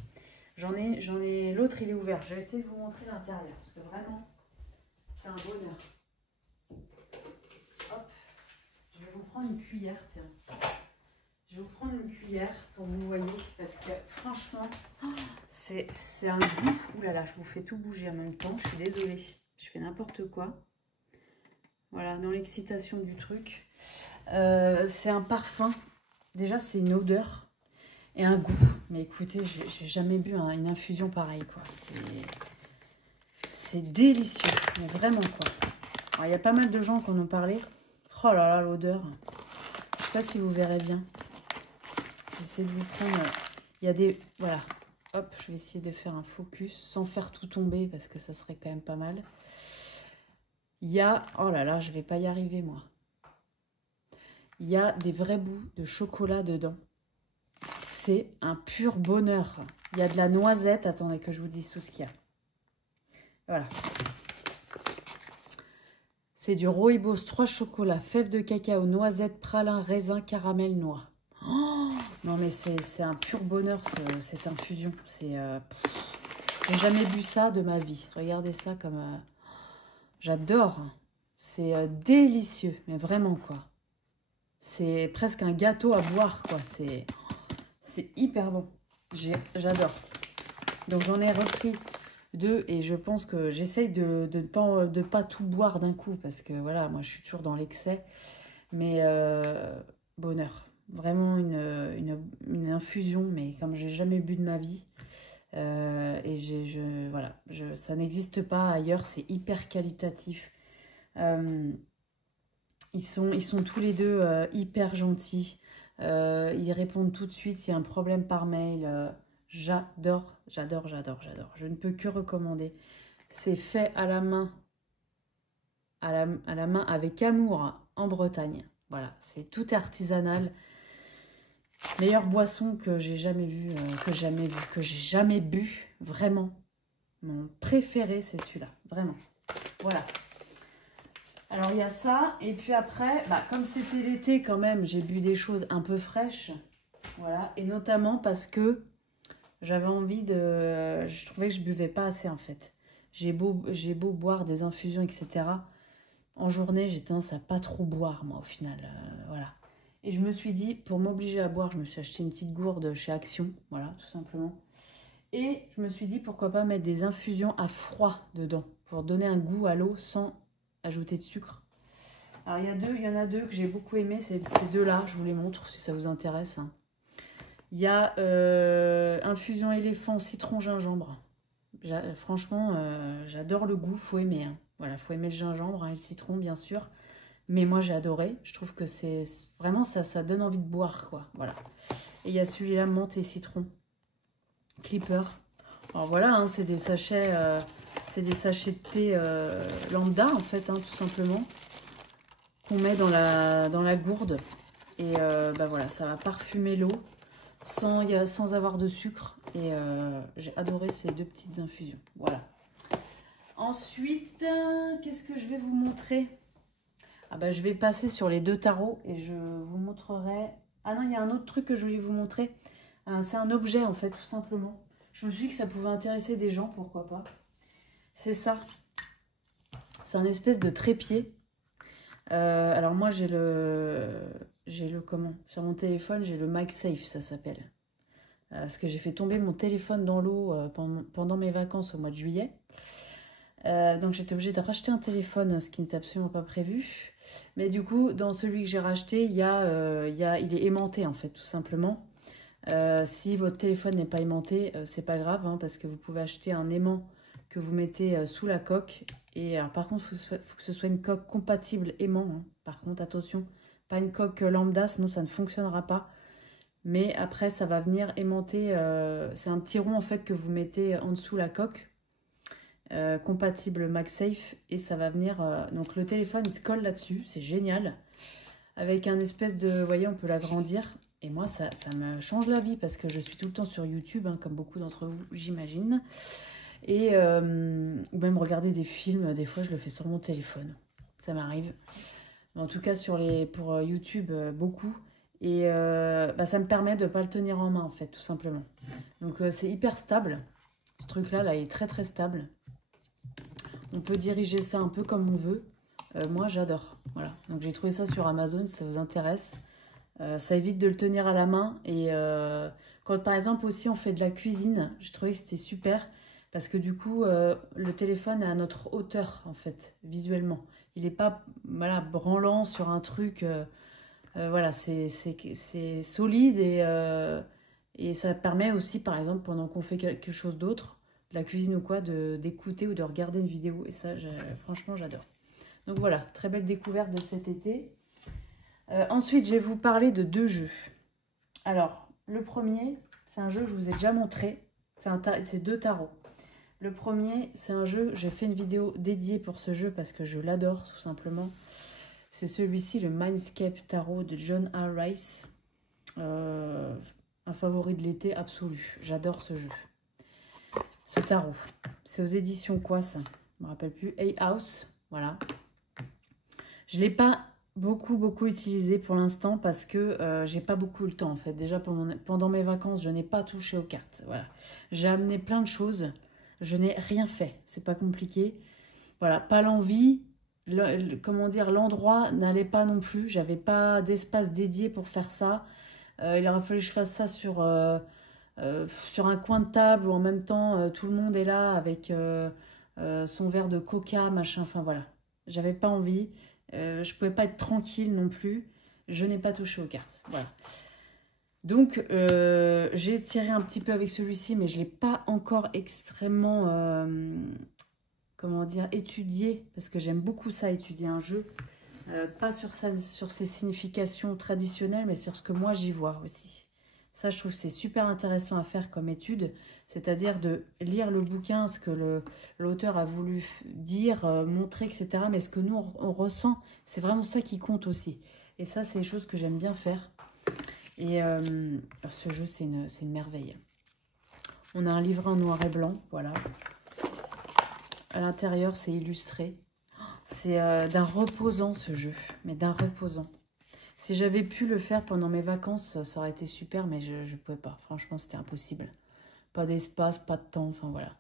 L'autre, il est ouvert. Je vais essayer de vous montrer l'intérieur. Parce que vraiment, c'est un bonheur. Hop. Je vais vous prendre une cuillère, tiens. Je vais vous prendre une cuillère pour que vous voyez. Parce que, franchement, c'est un goût. Ouh là là, je vous fais tout bouger en même temps. Je suis désolée. Je fais n'importe quoi. Voilà, dans l'excitation du truc. C'est un parfum. Déjà, c'est une odeur et un goût. Mais écoutez, j'ai jamais bu une infusion pareille, quoi. C'est délicieux, mais vraiment, quoi. Alors, il y a pas mal de gens qui en ont parlé. Oh là là, l'odeur. Je sais pas si vous verrez bien. J'essaie de vous prendre... Il y a des... Voilà. Hop, je vais essayer de faire un focus sans faire tout tomber parce que ça serait quand même pas mal. Il y a... Oh là là, je vais pas y arriver, moi. Il y a des vrais bouts de chocolat dedans. C'est un pur bonheur. Il y a de la noisette. Attendez que je vous dise tout ce qu'il y a. Voilà. C'est du rooibos 3 chocolats, fèves de cacao, noisettes, pralin, raisin, caramel, noix. Oh, non mais c'est un pur bonheur cette infusion. J'ai jamais bu ça de ma vie. Regardez ça comme... J'adore. C'est délicieux, mais vraiment quoi. C'est presque un gâteau à boire quoi. C'est hyper bon. J'adore. Donc j'en ai repris 2 et je pense que j'essaye de ne pas tout boire d'un coup parce que voilà, moi je suis toujours dans l'excès. Mais bonheur. Vraiment une infusion, mais comme j'ai jamais bu de ma vie. Et voilà, ça n'existe pas ailleurs, c'est hyper qualitatif. Ils sont tous les deux hyper gentils. Ils répondent tout de suite s'il y a un problème par mail. J'adore. Je ne peux que recommander. C'est fait à la main, à la main avec amour en Bretagne. Voilà, c'est tout artisanal. Meilleure boisson que j'ai jamais vue, que j'ai jamais bu, vraiment. Mon préféré, c'est celui-là, vraiment. Voilà. Alors, il y a ça. Et puis après, bah, comme c'était l'été quand même, j'ai bu des choses un peu fraîches. Voilà. Et notamment parce que j'avais envie de... Je trouvais que je buvais pas assez, en fait. J'ai beau boire des infusions, etc. En journée, j'ai tendance à pas trop boire, moi, au final. Voilà. Et je me suis dit, pour m'obliger à boire, je me suis acheté une petite gourde chez Action. Voilà, tout simplement. Et je me suis dit, pourquoi pas mettre des infusions à froid dedans, pour donner un goût à l'eau sans ajouter de sucre. Alors, il y en a deux que j'ai beaucoup aimé, c'est ces deux-là. Je vous les montre si ça vous intéresse. Il y a infusion éléphant, citron, gingembre. Franchement, j'adore le goût, faut aimer. Hein. Voilà, faut aimer le gingembre, hein, et le citron, bien sûr. Mais moi, j'ai adoré. Je trouve que c'est vraiment ça donne envie de boire, quoi. Voilà. Et il y a celui-là, menthe et citron. Clipper. Alors voilà, hein, c'est des sachets de thé lambda, en fait, hein, tout simplement. Qu'on met dans la gourde. Et bah voilà, ça va parfumer l'eau sans avoir de sucre. Et j'ai adoré ces deux petites infusions. Voilà. Ensuite, qu'est-ce que je vais vous montrer? Ah bah, je vais passer sur les deux tarots et je vous montrerai... Ah non, il y a un autre truc que je voulais vous montrer. C'est un objet, en fait, tout simplement. Je me suis dit que ça pouvait intéresser des gens, pourquoi pas. C'est ça. C'est un espèce de trépied. Alors moi, j'ai le comment? Sur mon téléphone, j'ai le MagSafe, ça s'appelle. Parce que j'ai fait tomber mon téléphone dans l'eau pendant mes vacances au mois de juillet. Donc j'étais obligée de racheter un téléphone, ce qui n'était absolument pas prévu. Mais du coup, dans celui que j'ai racheté, il est aimanté en fait, tout simplement. Si votre téléphone n'est pas aimanté, c'est pas grave, hein, parce que vous pouvez acheter un aimant que vous mettez sous la coque. Et alors, par contre, il faut que ce soit une coque compatible aimant. Hein. Par contre, attention, pas une coque lambda, sinon ça ne fonctionnera pas. Mais après, ça va venir aimanter. C'est un petit rond en fait que vous mettez en dessous la coque. Compatible MagSafe. Et ça va venir... donc le téléphone, il se colle là-dessus. C'est génial. Avec un espèce de... Vous voyez, on peut l'agrandir. Et moi, ça me change la vie parce que je suis tout le temps sur YouTube, hein, comme beaucoup d'entre vous, j'imagine. Et ou même regarder des films, des fois, je le fais sur mon téléphone. Ça m'arrive. En tout cas, pour YouTube, beaucoup. Et bah, ça me permet de ne pas le tenir en main, en fait, tout simplement. Donc, c'est hyper stable. Ce truc-là, là, il est très, très stable. On peut diriger ça un peu comme on veut. Moi, j'adore. Voilà. Donc, j'ai trouvé ça sur Amazon, si ça vous intéresse. Ça évite de le tenir à la main. Et quand, par exemple, aussi, on fait de la cuisine, je trouvais que c'était super. Parce que du coup, le téléphone est à notre hauteur, en fait, visuellement. Il n'est pas voilà, branlant sur un truc... voilà, c'est solide et ça permet aussi, par exemple, pendant qu'on fait quelque chose d'autre, de la cuisine ou quoi, d'écouter ou de regarder une vidéo. Et ça, franchement, j'adore. Donc voilà, très belle découverte de cet été. Ensuite, je vais vous parler de deux jeux. Alors, le premier, c'est un jeu que je vous ai déjà montré. C'est deux tarots. Le premier, c'est un jeu, j'ai fait une vidéo dédiée pour ce jeu parce que je l'adore, tout simplement. C'est celui-ci, le Mindscape Tarot de John R. Rice. Un favori de l'été absolu. J'adore ce jeu. Ce tarot. C'est aux éditions quoi ça? Je ne me rappelle plus. Hay House. Voilà. Je ne l'ai pas beaucoup utilisé pour l'instant parce que j'ai pas beaucoup le temps en fait. Déjà pendant mes vacances, je n'ai pas touché aux cartes. Voilà. J'ai amené plein de choses. Je n'ai rien fait. C'est pas compliqué. Voilà. Pas l'envie. Comment dire, l'endroit n'allait pas non plus. J'avais pas d'espace dédié pour faire ça. Il aurait fallu que je fasse ça sur un coin de table où en même temps tout le monde est là avec son verre de coca, machin. Enfin voilà, j'avais pas envie. Je pouvais pas être tranquille non plus. Je n'ai pas touché aux cartes. Voilà. Donc j'ai tiré un petit peu avec celui-ci, mais je l'ai pas encore extrêmement comment dire, étudier, parce que j'aime beaucoup ça, étudier un jeu, pas sur ses significations traditionnelles, mais sur ce que moi j'y vois aussi. Ça, je trouve que c'est super intéressant à faire comme étude, c'est-à-dire de lire le bouquin, ce que l'auteur a voulu dire, montrer, etc. Mais ce que nous, on ressent, c'est vraiment ça qui compte aussi. Et ça, c'est des choses que j'aime bien faire. Et ce jeu, c'est une merveille. On a un livret en noir et blanc, voilà. À l'intérieur, c'est illustré. C'est d'un reposant, ce jeu, mais d'un reposant. Si j'avais pu le faire pendant mes vacances, ça aurait été super, mais je ne pouvais pas. Franchement, c'était impossible. Pas d'espace, pas de temps, enfin voilà.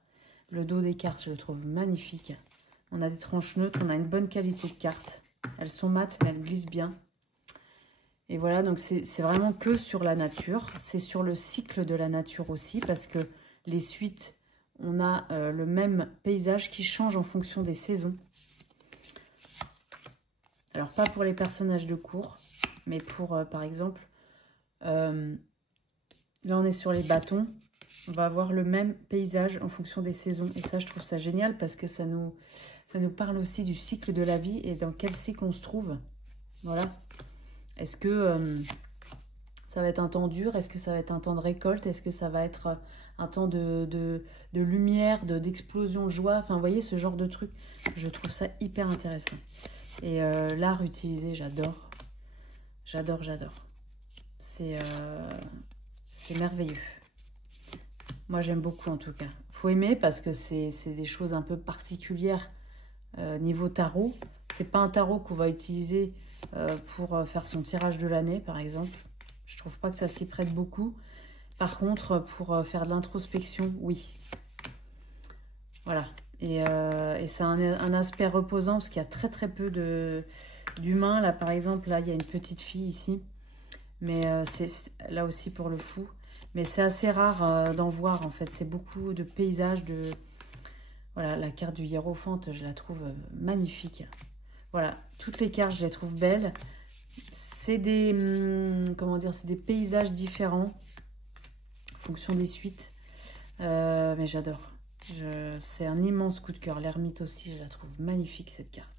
Le dos des cartes, je le trouve magnifique. On a des tranches neutres, on a une bonne qualité de cartes. Elles sont mates, mais elles glissent bien. Et voilà, donc c'est vraiment que sur la nature. C'est sur le cycle de la nature aussi, parce que les suites, on a le même paysage qui change en fonction des saisons. Alors, pas pour les personnages de cours, mais pour, par exemple, là, on est sur les bâtons. On va avoir le même paysage en fonction des saisons. Et ça, je trouve ça génial parce que ça nous parle aussi du cycle de la vie et dans quel cycle on se trouve. Voilà. Est-ce que ça va être un temps dur? Est-ce que ça va être un temps de récolte? Est-ce que ça va être un temps de lumière, d'explosion, de joie? Enfin, vous voyez, ce genre de truc. Je trouve ça hyper intéressant. Et l'art utilisé, j'adore. J'adore, j'adore. C'est merveilleux. Moi, j'aime beaucoup en tout cas. Faut aimer parce que c'est des choses un peu particulières niveau tarot. C'est pas un tarot qu'on va utiliser pour faire son tirage de l'année, par exemple. Je trouve pas que ça s'y prête beaucoup. Par contre, pour faire de l'introspection, oui. Voilà. Et c'est un aspect reposant parce qu'il y a très très peu d'humains. Là, par exemple, là, il y a une petite fille ici. Mais c'est là aussi pour le fou. Mais c'est assez rare d'en voir, en fait. C'est beaucoup de paysages, de... Voilà, la carte du hiérophante, je la trouve magnifique. Voilà, toutes les cartes, je les trouve belles. C'est des... comment dire, c'est des paysages différents en fonction des suites. Mais j'adore. C'est un immense coup de cœur. L'ermite aussi, je la trouve magnifique, cette carte.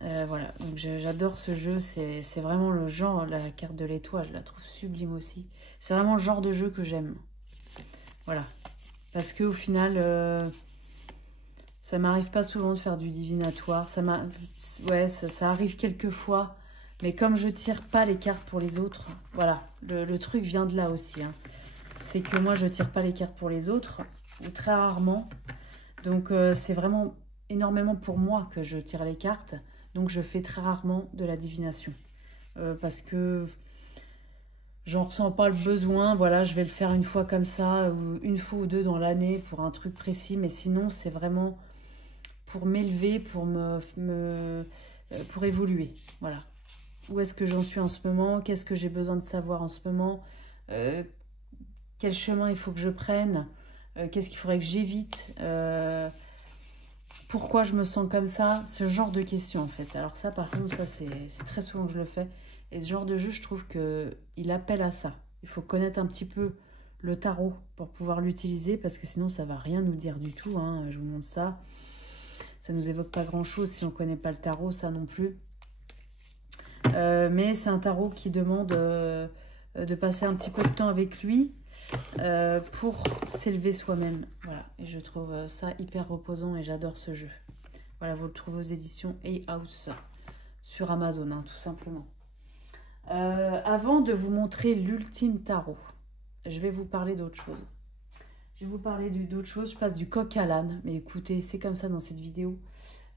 Voilà, donc j'adore ce jeu, c'est vraiment le genre, la carte de l'étoile, je la trouve sublime aussi. C'est vraiment le genre de jeu que j'aime. Voilà, parce qu'au final, ça m'arrive pas souvent de faire du divinatoire. Ouais, ça arrive quelques fois, mais comme je tire pas les cartes pour les autres, voilà, le truc vient de là aussi. Hein. C'est que moi, je tire pas les cartes pour les autres, ou très rarement. Donc, c'est vraiment énormément pour moi que je tire les cartes. Donc, je fais très rarement de la divination. Parce que j'en ressens pas le besoin. Voilà, je vais le faire une fois comme ça, ou une fois ou deux dans l'année pour un truc précis. Mais sinon, c'est vraiment pour m'élever, pour évoluer. Voilà. Où est-ce que j'en suis en ce moment? Qu'est-ce que j'ai besoin de savoir en ce moment? Quel chemin il faut que je prenne? Qu'est-ce qu'il faudrait que j'évite? Pourquoi je me sens comme ça? Ce genre de questions, en fait. Alors ça, par contre, ça, c'est très souvent que je le fais. Et ce genre de jeu, je trouve qu'il appelle à ça. Il faut connaître un petit peu le tarot pour pouvoir l'utiliser, parce que sinon, ça ne va rien nous dire du tout. Hein. Je vous montre ça. Ça ne nous évoque pas grand-chose si on ne connaît pas le tarot, ça non plus. Mais c'est un tarot qui demande de passer un petit peu de temps avec lui, pour s'élever soi-même. Voilà, et je trouve ça hyper reposant et j'adore ce jeu. Voilà, vous le trouvez aux éditions Hay House sur Amazon, hein, tout simplement. Avant de vous montrer l'ultime tarot, je vais vous parler d'autre chose. Je vais vous parler d'autre chose, je passe du coq à l'âne, mais écoutez, c'est comme ça dans cette vidéo.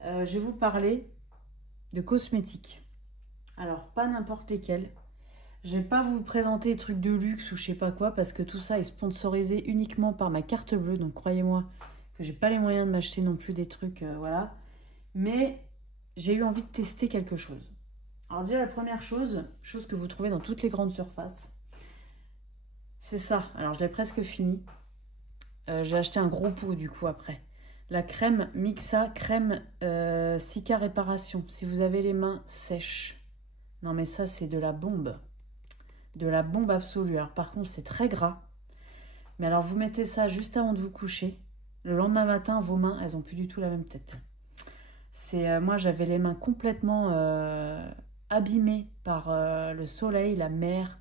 Je vais vous parler de cosmétiques. Alors, pas n'importe lesquels. Je ne vais pas vous présenter des trucs de luxe ou je sais pas quoi, parce que tout ça est sponsorisé uniquement par ma carte bleue. Donc croyez-moi que j'ai pas les moyens de m'acheter non plus des trucs, voilà. Mais j'ai eu envie de tester quelque chose. Alors déjà la première chose que vous trouvez dans toutes les grandes surfaces, c'est ça. Alors je l'ai presque fini. J'ai acheté un gros pot du coup après. La crème Mixa, crème Cica Réparation. Si vous avez les mains sèches. Non mais ça c'est de la bombe. De la bombe absolue. Alors par contre c'est très gras, mais alors vous mettez ça juste avant de vous coucher, le lendemain matin vos mains elles ont plus du tout la même tête. C'est moi j'avais les mains complètement abîmées par le soleil, la mer,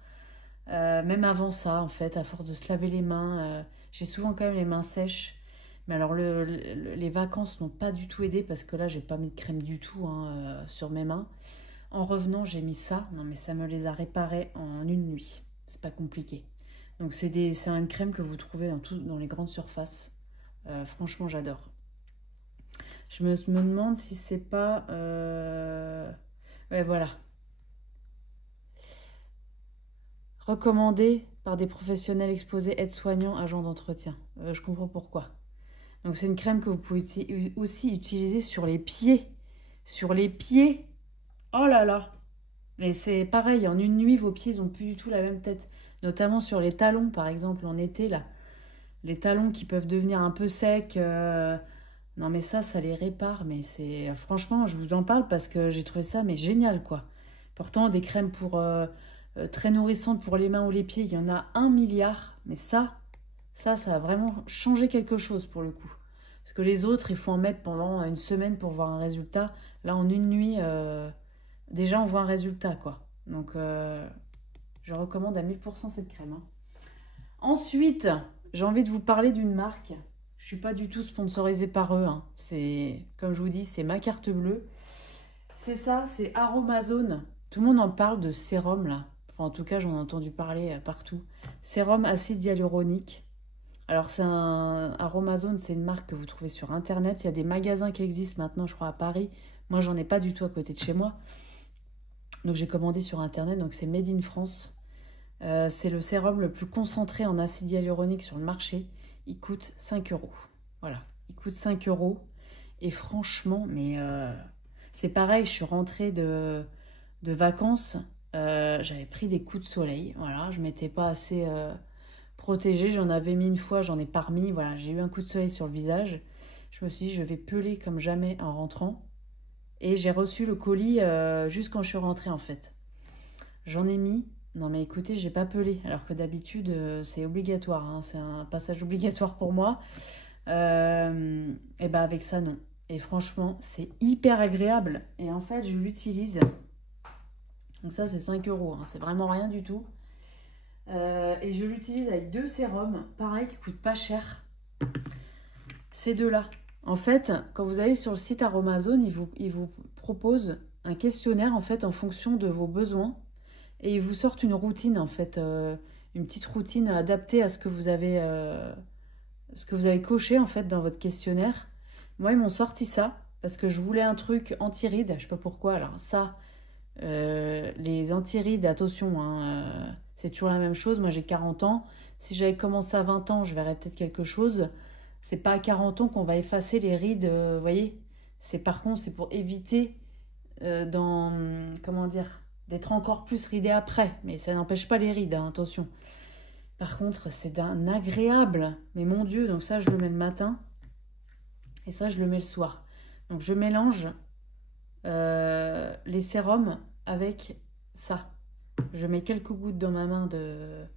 même avant ça en fait, à force de se laver les mains, j'ai souvent quand même les mains sèches, mais alors les vacances n'ont pas du tout aidé parce que là j'ai pas mis de crème du tout hein, sur mes mains. En revenant, j'ai mis ça. Non, mais ça me les a réparés en une nuit. C'est pas compliqué. Donc, c'est une crème que vous trouvez dans les grandes surfaces. Franchement, j'adore. Je me demande si c'est pas... Ouais, voilà. Recommandé par des professionnels exposés, aides-soignants, agents d'entretien. Je comprends pourquoi. Donc, c'est une crème que vous pouvez aussi utiliser sur les pieds. Sur les pieds. Oh là là. Mais c'est pareil, en une nuit, vos pieds n'ont plus du tout la même tête. Notamment sur les talons, par exemple, en été, là. Les talons qui peuvent devenir un peu secs. Non, mais ça les répare. Mais c'est... Franchement, je vous en parle parce que j'ai trouvé ça mais génial, quoi. Pourtant, des crèmes très nourrissantes pour les mains ou les pieds, il y en a 1 milliard. Mais ça a vraiment changé quelque chose pour le coup. Parce que les autres, il faut en mettre pendant une semaine pour voir un résultat. Là, en une nuit, déjà, on voit un résultat, quoi. Donc, je recommande à 1000% cette crème. Hein. Ensuite, j'ai envie de vous parler d'une marque. Je ne suis pas du tout sponsorisée par eux. Hein. C'est, comme je vous dis, c'est ma carte bleue. C'est ça, c'est Aromazone. Tout le monde en parle de sérum, là. Enfin, en tout cas, j'en ai entendu parler partout. Sérum acide hyaluronique. Alors, c'est Aromazone, c'est une marque que vous trouvez sur Internet. Il y a des magasins qui existent maintenant, je crois, à Paris. Moi, j'en ai pas du tout à côté de chez moi. Donc, j'ai commandé sur Internet. Donc, c'est Made in France. C'est le sérum le plus concentré en acide hyaluronique sur le marché. Il coûte 5 €. Voilà, il coûte 5 €. Et franchement, mais c'est pareil, je suis rentrée de vacances. J'avais pris des coups de soleil. Voilà, je m'étais pas assez protégée. J'en avais mis une fois, j'en ai pas remis. Voilà, j'ai eu un coup de soleil sur le visage. Je me suis dit, je vais peler comme jamais en rentrant. Et j'ai reçu le colis juste quand je suis rentrée, en fait. J'en ai mis. Non, mais écoutez, j'ai pas pelé. Alors que d'habitude, c'est obligatoire. Hein, c'est un passage obligatoire pour moi. Et ben avec ça, non. Et franchement, c'est hyper agréable. Et en fait, je l'utilise. Donc ça, c'est 5 €. Hein, c'est vraiment rien du tout. Et je l'utilise avec 2 sérums. Pareil, qui coûtent pas cher. Ces deux-là. En fait, quand vous allez sur le site Aromazone, il vous propose un questionnaire en fait en fonction de vos besoins et ils vous sortent une routine en fait, une petite routine adaptée à ce que vous avez coché en fait dans votre questionnaire. Moi, ils m'ont sorti ça parce que je voulais un truc anti-rides, je sais pas pourquoi. Alors ça, les anti-rides, attention, hein, c'est toujours la même chose. Moi, j'ai 40 ans. Si j'avais commencé à 20 ans, je verrais peut-être quelque chose. C'est pas à 40 ans qu'on va effacer les rides, vous voyez. Par contre, c'est pour éviter comment dire, d'être encore plus ridé après. Mais ça n'empêche pas les rides, hein, attention. Par contre, c'est d'un agréable. Mais mon Dieu, donc ça, je le mets le matin. Et ça, je le mets le soir. Donc, je mélange les sérums avec ça. Je mets quelques gouttes dans ma main de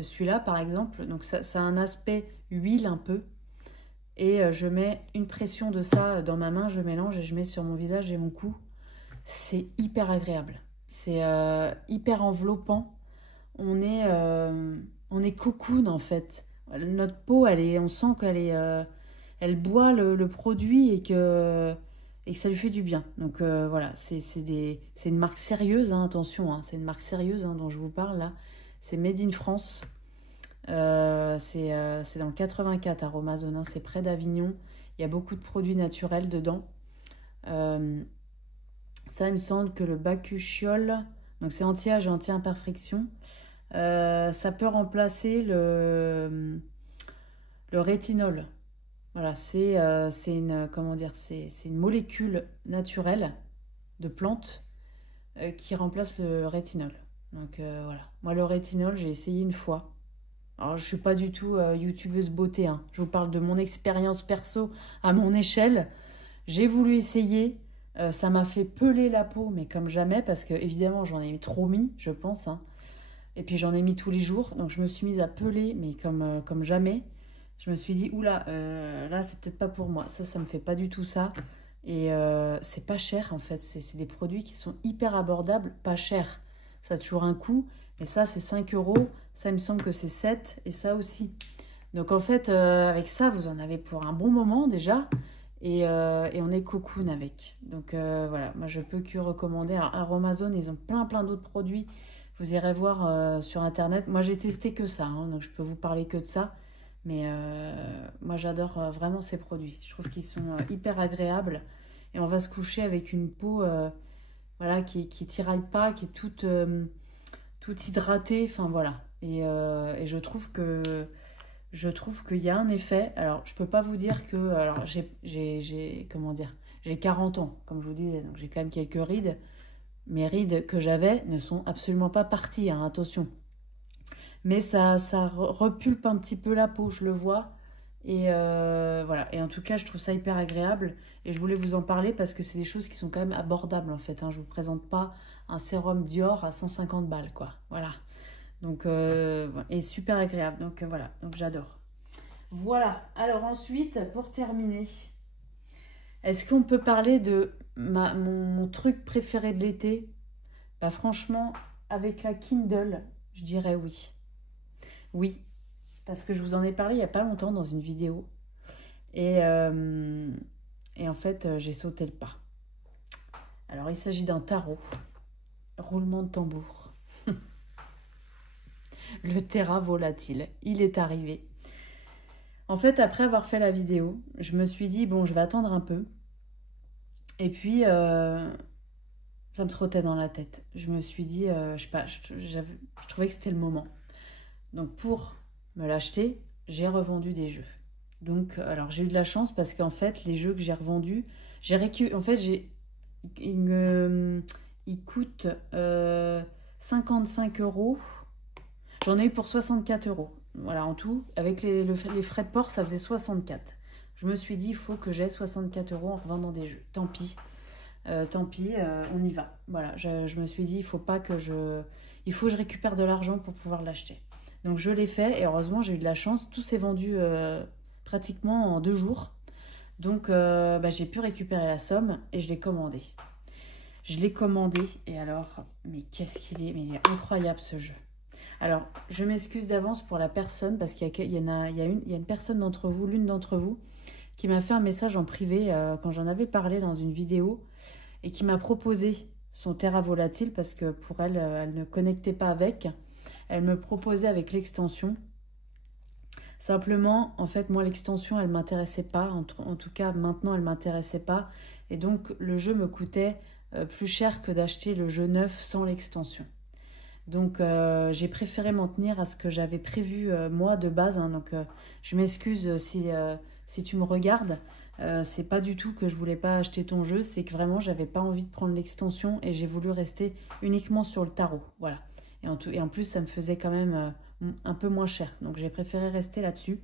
celui-là, par exemple. Donc, ça a un aspect huile un peu. Et je mets une pression de ça dans ma main, je mélange et je mets sur mon visage et mon cou. C'est hyper agréable. C'est hyper enveloppant. On est cocoon en fait. Notre peau, on sent qu'elle elle boit le produit et que ça lui fait du bien. Donc voilà, c'est une marque sérieuse, hein, attention, hein, c'est une marque sérieuse hein, dont je vous parle là. C'est Made in France. C'est dans le 84 Aromazone, hein, c'est près d'Avignon. Il y a beaucoup de produits naturels dedans. Ça, il me semble que le bakuchiol, donc c'est anti-âge et anti-imperfection. Ça peut remplacer le rétinol. Voilà, c'est une molécule naturelle de plante qui remplace le rétinol. Donc voilà. Moi, le rétinol, j'ai essayé une fois. Alors, je ne suis pas du tout youtubeuse beauté. Hein. Je vous parle de mon expérience perso à mon échelle. J'ai voulu essayer. Ça m'a fait peler la peau, mais comme jamais, parce que évidemment, j'en ai trop mis, je pense. Hein. Et puis, j'en ai mis tous les jours. Donc, je me suis mise à peler, mais comme jamais. Je me suis dit, oula, là, c'est peut-être pas pour moi. Ça me fait pas du tout ça. Et c'est pas cher, en fait. C'est des produits qui sont hyper abordables, pas chers. Ça a toujours un coût. Et ça, c'est 5 €. Ça, il me semble que c'est 7. Et ça aussi. Donc, en fait, avec ça, vous en avez pour un bon moment déjà. et on est cocoon avec. Donc voilà, moi je peux que recommander. Alors, Aromazone, ils ont plein d'autres produits. Vous irez voir sur internet. Moi j'ai testé que ça, hein, donc je peux vous parler que de ça. Mais moi j'adore vraiment ces produits. Je trouve qu'ils sont hyper agréables. Et on va se coucher avec une peau voilà, qui tiraille pas, qui est toute hydratée. Enfin voilà. Et je trouve que qu'il y a un effet. Alors je peux pas vous dire que. Alors comment dire, j'ai 40 ans, comme je vous disais, donc j'ai quand même quelques rides. Mes rides que j'avais ne sont absolument pas parties, hein, attention. Mais ça repulpe un petit peu la peau, je le vois. Et voilà. Et en tout cas, je trouve ça hyper agréable. Et je voulais vous en parler parce que c'est des choses qui sont quand même abordables en fait, hein. Je vous présente pas un sérum Dior à 150 balles, quoi. Voilà. Donc, et super agréable. Donc voilà. Donc j'adore. Voilà. Alors ensuite, pour terminer, est-ce qu'on peut parler de mon truc préféré de l'été? Bah franchement, avec la Kindle, je dirais oui. Oui, parce que je vous en ai parlé il n'y a pas longtemps dans une vidéo. Et en fait, j'ai sauté le pas. Alors, il s'agit d'un tarot. Roulement de tambour. Le Terra Volatile. Il est arrivé. En fait, après avoir fait la vidéo, je me suis dit, bon, je vais attendre un peu. Et puis, ça me trottait dans la tête. Je me suis dit, je sais pas, je trouvais que c'était le moment. Donc, pour me l'acheter, j'ai revendu des jeux. Donc, alors j'ai eu de la chance parce qu'en fait, les jeux que j'ai revendus, en fait, ils coûtent 55 €. J'en ai eu pour 64 €. Voilà, en tout, avec les frais de port, ça faisait 64. Je me suis dit, il faut que j'aie 64 € en revendant des jeux. Tant pis, on y va. Voilà, je me suis dit, il faut que je récupère de l'argent pour pouvoir l'acheter. Donc je l'ai fait et heureusement, j'ai eu de la chance. Tout s'est vendu pratiquement en 2 jours. Donc j'ai pu récupérer la somme et je l'ai commandé. Je l'ai commandé et alors, mais qu'est-ce qu'il est, mais il est incroyable ce jeu. Alors, je m'excuse d'avance pour la personne parce qu'il y a une personne d'entre vous, l'une d'entre vous, qui m'a fait un message en privé quand j'en avais parlé dans une vidéo et qui m'a proposé son Terra Volatile parce que pour elle, elle ne connectait pas avec. Elle me proposait avec l'extension. Simplement, en fait, moi, l'extension, elle ne m'intéressait pas. En tout cas, maintenant, elle ne m'intéressait pas. Et donc, le jeu me coûtait plus cher que d'acheter le jeu neuf sans l'extension. Donc, j'ai préféré m'en tenir à ce que j'avais prévu, moi, de base. Hein. Donc, je m'excuse si tu me regardes. C'est pas du tout que je voulais pas acheter ton jeu. C'est que vraiment, j'avais pas envie de prendre l'extension et j'ai voulu rester uniquement sur le tarot. Voilà. Et en plus, ça me faisait quand même un peu moins cher. Donc, j'ai préféré rester là-dessus.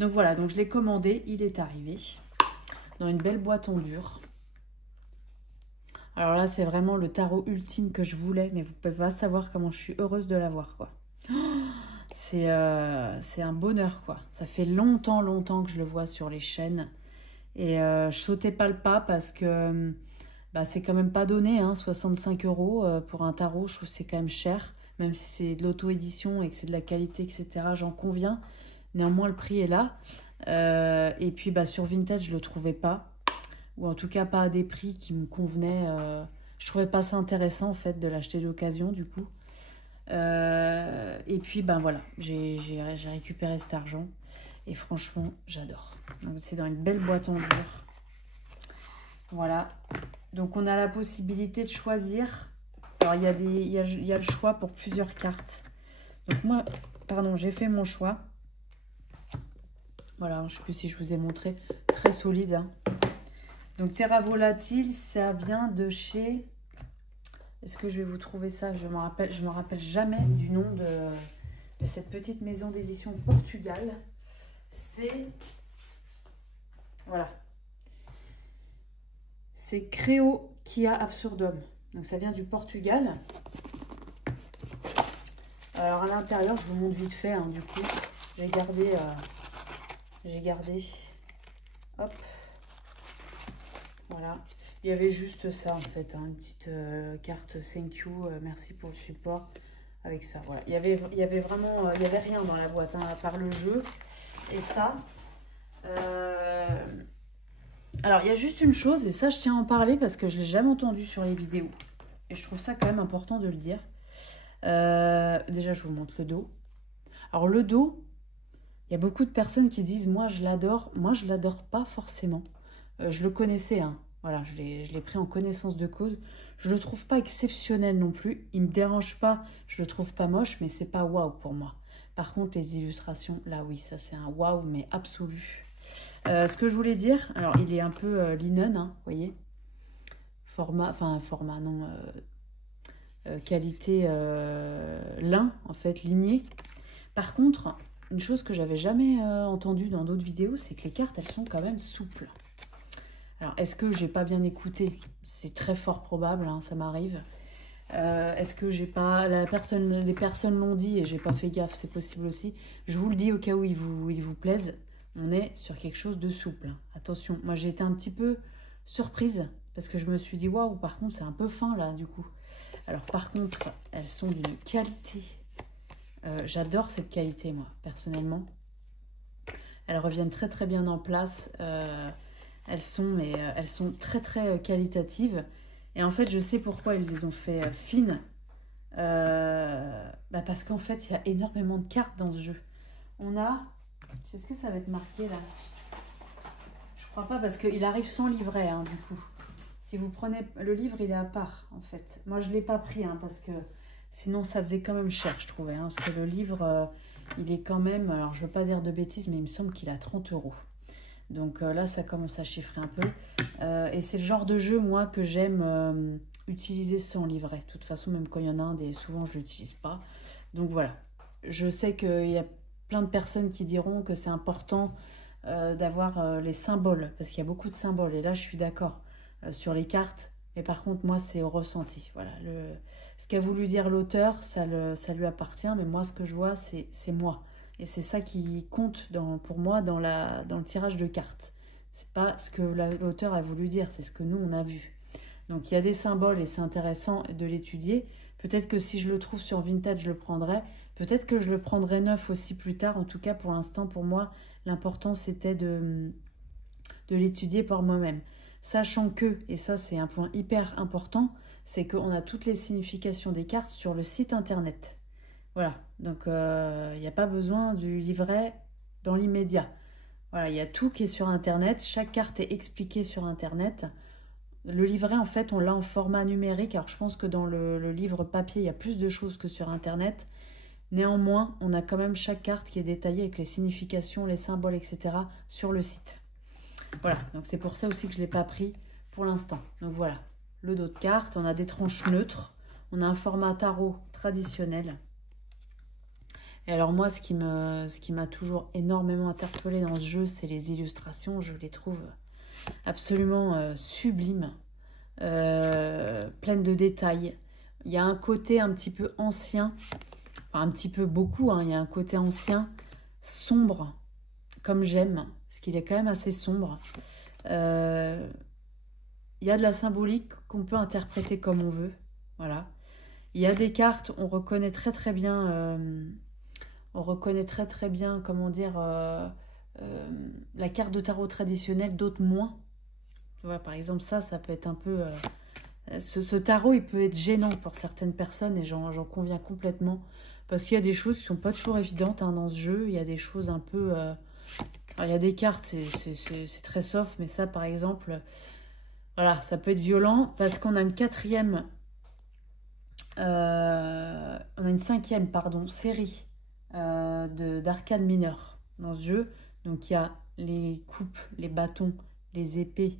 Donc, voilà. Donc, je l'ai commandé. Il est arrivé dans une belle boîte en dur. Alors là, c'est vraiment le tarot ultime que je voulais. Mais vous ne pouvez pas savoir comment je suis heureuse de l'avoir, quoi. C'est un bonheur, quoi. Ça fait longtemps que je le vois sur les chaînes. Et je sautais pas le pas parce que c'est quand même pas donné. Hein, 65 € pour un tarot, je trouve que c'est quand même cher. Même si c'est de l'auto-édition et que c'est de la qualité, etc., j'en conviens. Néanmoins, le prix est là. Et puis, sur Vinted, je ne le trouvais pas. Ou en tout cas, pas à des prix qui me convenaient. Je ne trouvais pas ça intéressant, en fait, de l'acheter d'occasion, du coup. Et puis, voilà, j'ai récupéré cet argent. Et franchement, j'adore. Donc, c'est dans une belle boîte en dur. Voilà. Donc, on a la possibilité de choisir... Alors, il y a le choix pour plusieurs cartes. Donc, moi, pardon, j'ai fait mon choix. Voilà, je ne sais plus si je vous ai montré. Très solide. Hein. Donc, Terra Volatile, ça vient de chez... Est-ce que je vais vous trouver ça? Je me rappelle jamais du nom de cette petite maison d'édition Portugal. C'est... Voilà. C'est Créo Kia Absurdum. Donc ça vient du Portugal. Alors à l'intérieur, je vous montre vite fait, hein, du coup. J'ai gardé... Hop. Voilà. Il y avait juste ça en fait, hein, une petite carte thank you, merci pour le support. Avec ça, voilà. Il y avait vraiment... il n'y avait rien dans la boîte, hein, à part le jeu. Et ça... Alors, il y a juste une chose, et ça, je tiens à en parler parce que je ne l'ai jamais entendu sur les vidéos. Et je trouve ça quand même important de le dire. Déjà, je vous montre le dos. Alors, le dos, il y a beaucoup de personnes qui disent « Moi, je l'adore ». Moi, je ne l'adore pas forcément. Je le connaissais, hein. Voilà, je l'ai pris en connaissance de cause. Je ne le trouve pas exceptionnel non plus. Il ne me dérange pas, je ne le trouve pas moche, mais c'est pas waouh pour moi. Par contre, les illustrations, là, oui, ça, c'est un waouh, mais absolu. Ce que je voulais dire, alors il est un peu linen, hein, vous voyez, format, non, qualité lin, en fait, ligné. Par contre, une chose que j'avais jamais entendue dans d'autres vidéos, c'est que les cartes, elles sont quand même souples. Alors, est-ce que j'ai pas bien écouté? C'est très fort probable, hein, ça m'arrive. Est-ce que j'ai pas... les personnes l'ont dit et j'ai pas fait gaffe, c'est possible aussi. Je vous le dis au cas où il vous plaise. On est sur quelque chose de souple. Attention, moi j'ai été un petit peu surprise parce que je me suis dit waouh, par contre c'est un peu fin là du coup. Alors par contre, elles sont d'une qualité. J'adore cette qualité moi, personnellement. Elles reviennent très très bien en place. Elles sont très très qualitatives. Et en fait, je sais pourquoi ils les ont fait fines. Parce qu'en fait, il y a énormément de cartes dans ce jeu. On a... Est-ce que ça va être marqué là? Je crois pas parce qu'il arrive sans livret hein, du coup. Si vous prenez le livre, il est à part en fait. Moi je l'ai pas pris hein, parce que sinon ça faisait quand même cher je trouvais. Hein, parce que le livre il est quand même, alors je veux pas dire de bêtises mais il me semble qu'il a 30 €. Donc là ça commence à chiffrer un peu. Et c'est le genre de jeu moi que j'aime utiliser sans livret. De toute façon même quand il y en a un, souvent je l'utilise pas. Donc voilà. Je sais qu'il y a plein de personnes qui diront que c'est important d'avoir les symboles, parce qu'il y a beaucoup de symboles, et là je suis d'accord sur les cartes, mais par contre moi c'est au ressenti. Voilà, ce qu'a voulu dire l'auteur, ça lui appartient, mais moi ce que je vois c'est moi, et c'est ça qui compte pour moi dans le tirage de cartes. C'est pas ce que l'auteur a voulu dire, c'est ce que nous on a vu. Donc il y a des symboles et c'est intéressant de l'étudier. Peut-être que si je le trouve sur Vinted, je le prendrai. Peut-être que je le prendrai neuf aussi plus tard. En tout cas, pour l'instant, pour moi, l'important, c'était de l'étudier par moi-même. Sachant que, et ça c'est un point hyper important, c'est qu'on a toutes les significations des cartes sur le site internet. Voilà, donc il n'y a pas besoin du livret dans l'immédiat. Voilà, il y a tout qui est sur internet. Chaque carte est expliquée sur internet. Le livret, en fait, on l'a en format numérique. Alors, je pense que dans le livre papier, il y a plus de choses que sur Internet. Néanmoins, on a quand même chaque carte qui est détaillée avec les significations, les symboles, etc. sur le site. Voilà, donc c'est pour ça aussi que je ne l'ai pas pris pour l'instant. Donc voilà, le dos de carte. On a des tranches neutres. On a un format tarot traditionnel. Et alors moi, ce qui m'a toujours énormément interpellée dans ce jeu, c'est les illustrations. Je les trouve absolument sublimes, pleines de détails. Il y a un côté un petit peu ancien, enfin un petit peu beaucoup, hein, il y a un côté ancien, sombre, comme j'aime, parce qu'il est quand même assez sombre. Il y a de la symbolique qu'on peut interpréter comme on veut, voilà. Il y a des cartes, on reconnaît très très bien, comment dire, la carte de tarot traditionnelle, d'autres moins. Voilà, par exemple, ça peut être un peu... ce tarot, il peut être gênant pour certaines personnes et j'en conviens complètement. Parce qu'il y a des choses qui sont pas toujours évidentes hein, dans ce jeu. Il y a des choses un peu... il y a des cartes, c'est très soft, mais ça, par exemple, voilà, ça peut être violent parce qu'on a une quatrième... on a une cinquième, pardon, série d'arcades mineures dans ce jeu. Donc il y a les coupes, les bâtons, les épées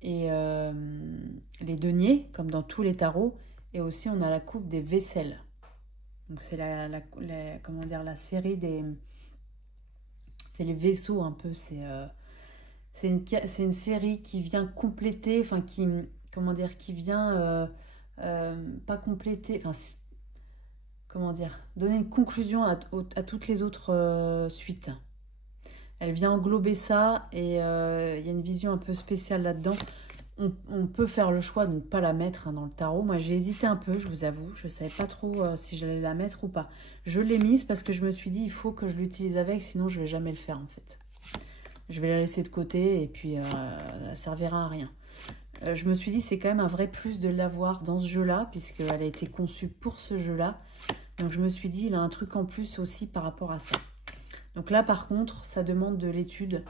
et les deniers, comme dans tous les tarots. Et aussi on a la coupe des vaisselles. Donc c'est comment dire, la série des... C'est les vaisseaux un peu. C'est une série qui vient compléter, enfin qui... Comment dire, qui vient... pas compléter... Enfin, comment dire, donner une conclusion à toutes les autres suites. Elle vient englober ça et il y a une vision un peu spéciale là-dedans. On peut faire le choix de ne pas la mettre hein, dans le tarot. Moi, j'ai hésité un peu, je vous avoue. Je ne savais pas trop si j'allais la mettre ou pas. Je l'ai mise parce que je me suis dit, il faut que je l'utilise avec, sinon je ne vais jamais le faire en fait. je vais la laisser de côté et puis elle servira à rien. Je me suis dit, c'est quand même un vrai plus de l'avoir dans ce jeu-là, puisqu'elle a été conçue pour ce jeu-là. Donc je me suis dit, il a un truc en plus aussi par rapport à ça. Donc là, par contre, ça demande de l'étude.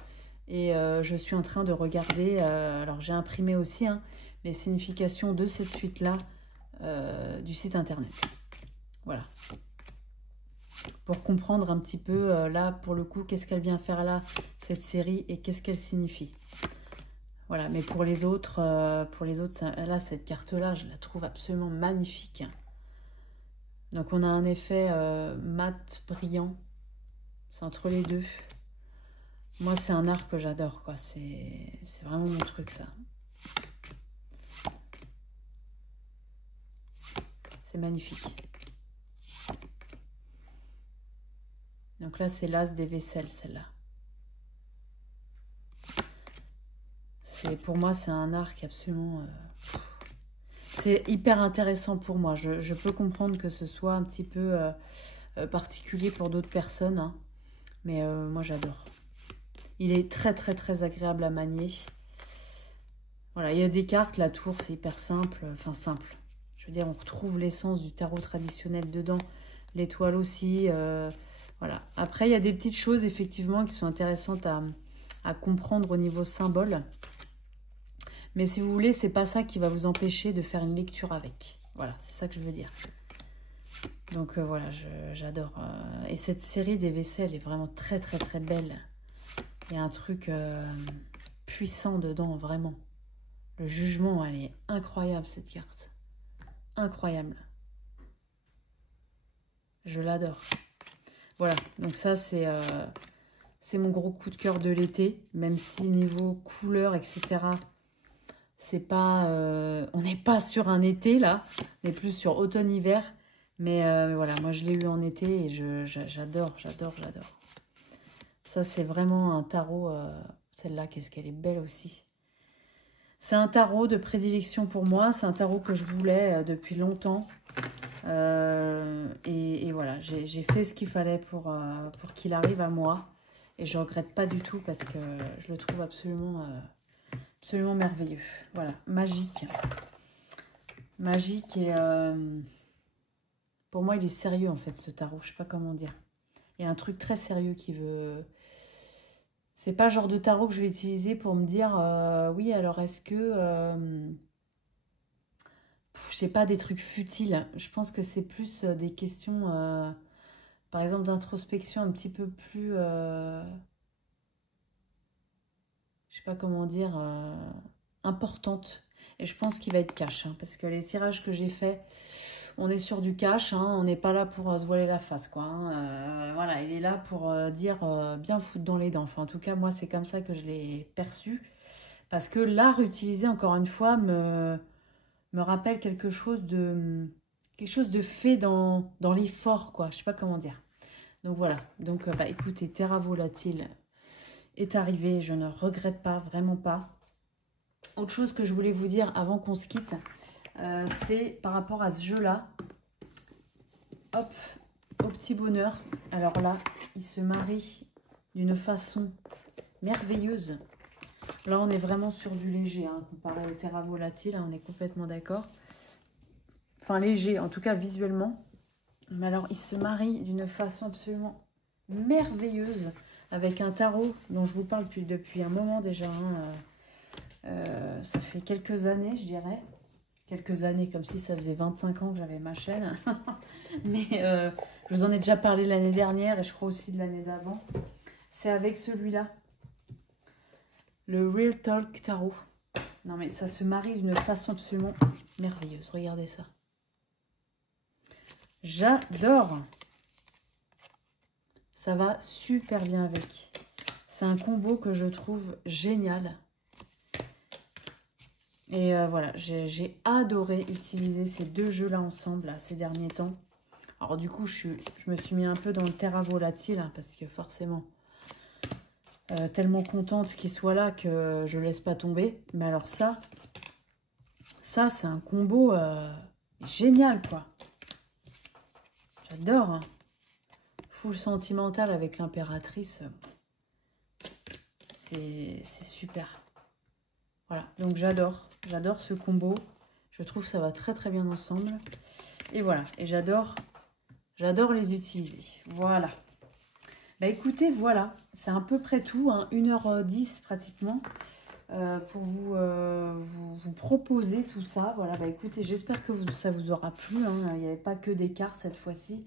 Et je suis en train de regarder, alors j'ai imprimé aussi les significations de cette suite-là du site internet. Voilà. Pour comprendre un petit peu, là, pour le coup, qu'est-ce qu'elle vient faire là, cette série, et qu'est-ce qu'elle signifie. Voilà, mais pour les autres, là, cette carte-là, je la trouve absolument magnifique. Donc, on a un effet mat brillant. C'est entre les deux. Moi, c'est un art que j'adore, quoi. C'est vraiment mon truc, ça. C'est magnifique. Donc là, c'est l'as des vaisselles, celle-là. Pour moi, c'est un art qui est absolument... c'est hyper intéressant pour moi. Je peux comprendre que ce soit un petit peu particulier pour d'autres personnes. Hein. Mais moi, j'adore. Il est très, très, très agréable à manier. Voilà, il y a des cartes. La tour, c'est hyper simple. Enfin, simple. Je veux dire, on retrouve l'essence du tarot traditionnel dedans. L'étoile aussi. Voilà. Après, il y a des petites choses, effectivement, qui sont intéressantes à comprendre au niveau symbole. Mais si vous voulez, c'est pas ça qui va vous empêcher de faire une lecture avec. Voilà, c'est ça que je veux dire. Donc voilà, j'adore. Et cette série des vaisselles est vraiment très très très belle. Il y a un truc puissant dedans, vraiment. Le jugement, elle est incroyable cette carte. Incroyable. Je l'adore. Voilà, donc ça c'est mon gros coup de cœur de l'été. Même si niveau couleur, etc., c'est pas, on n'est pas sur un été là, on est plus sur automne-hiver. Mais voilà, moi je l'ai eu en été et j'adore, j'adore, j'adore. Ça c'est vraiment un tarot, celle-là, qu'est-ce qu'elle est belle aussi. C'est un tarot de prédilection pour moi, c'est un tarot que je voulais depuis longtemps. Et voilà, j'ai fait ce qu'il fallait pour qu'il arrive à moi. Et je ne regrette pas du tout parce que je le trouve absolument... absolument merveilleux. Voilà, magique. Magique et pour moi, il est sérieux en fait ce tarot. Je sais pas comment dire. Il y a un truc très sérieux qui veut... C'est pas le genre de tarot que je vais utiliser pour me dire oui, alors est-ce que... je sais pas, des trucs futiles. Je pense que c'est plus des questions, par exemple, d'introspection un petit peu plus... je sais pas comment dire, importante. Et je pense qu'il va être cash, hein, parce que les tirages que j'ai faits, on est sur du cash, hein, on n'est pas là pour se voiler la face, quoi. Hein, voilà, il est là pour dire bien foutre dans les dents. Enfin, en tout cas, moi, c'est comme ça que je l'ai perçu. Parce que l'art utilisé, encore une fois, me rappelle quelque chose de fait dans l'effort, quoi. Je sais pas comment dire. Donc voilà, donc bah, écoutez, Terra Volatile est arrivé, je ne regrette pas, vraiment pas. Autre chose que je voulais vous dire avant qu'on se quitte, c'est par rapport à ce jeu-là. Hop, au petit bonheur. Alors là, il se marie d'une façon merveilleuse. Là, on est vraiment sur du léger, hein, comparé au Terra Volatile, hein, on est complètement d'accord. Enfin, léger, en tout cas visuellement. Mais alors, il se marie d'une façon absolument merveilleuse avec un tarot dont je vous parle depuis un moment déjà. Hein, ça fait quelques années, je dirais. Quelques années, comme si ça faisait 25 ans que j'avais ma chaîne. Mais je vous en ai déjà parlé l'année dernière et je crois aussi de l'année d'avant. C'est avec celui-là. Le Real Talk Tarot. Non mais ça se marie d'une façon absolument merveilleuse. Regardez ça. J'adore. Ça va super bien avec. C'est un combo que je trouve génial. Et voilà, j'ai adoré utiliser ces deux jeux-là ensemble là, ces derniers temps. Alors du coup, je me suis mis un peu dans le Terra Volatile, hein, parce que forcément, tellement contente qu'il soit là que je laisse pas tomber. Mais alors ça c'est un combo génial, quoi. J'adore. Hein. Full sentimental avec l'impératrice. c'est super. Voilà, donc j'adore ce combo. Je trouve que ça va très très bien ensemble. Et voilà, et j'adore les utiliser. Voilà. Bah écoutez, voilà, c'est à peu près tout, hein, 1h10 pratiquement, pour vous proposer tout ça. Voilà, bah écoutez, j'espère que ça vous aura plu, hein. Il n'y avait pas que des cartes cette fois-ci.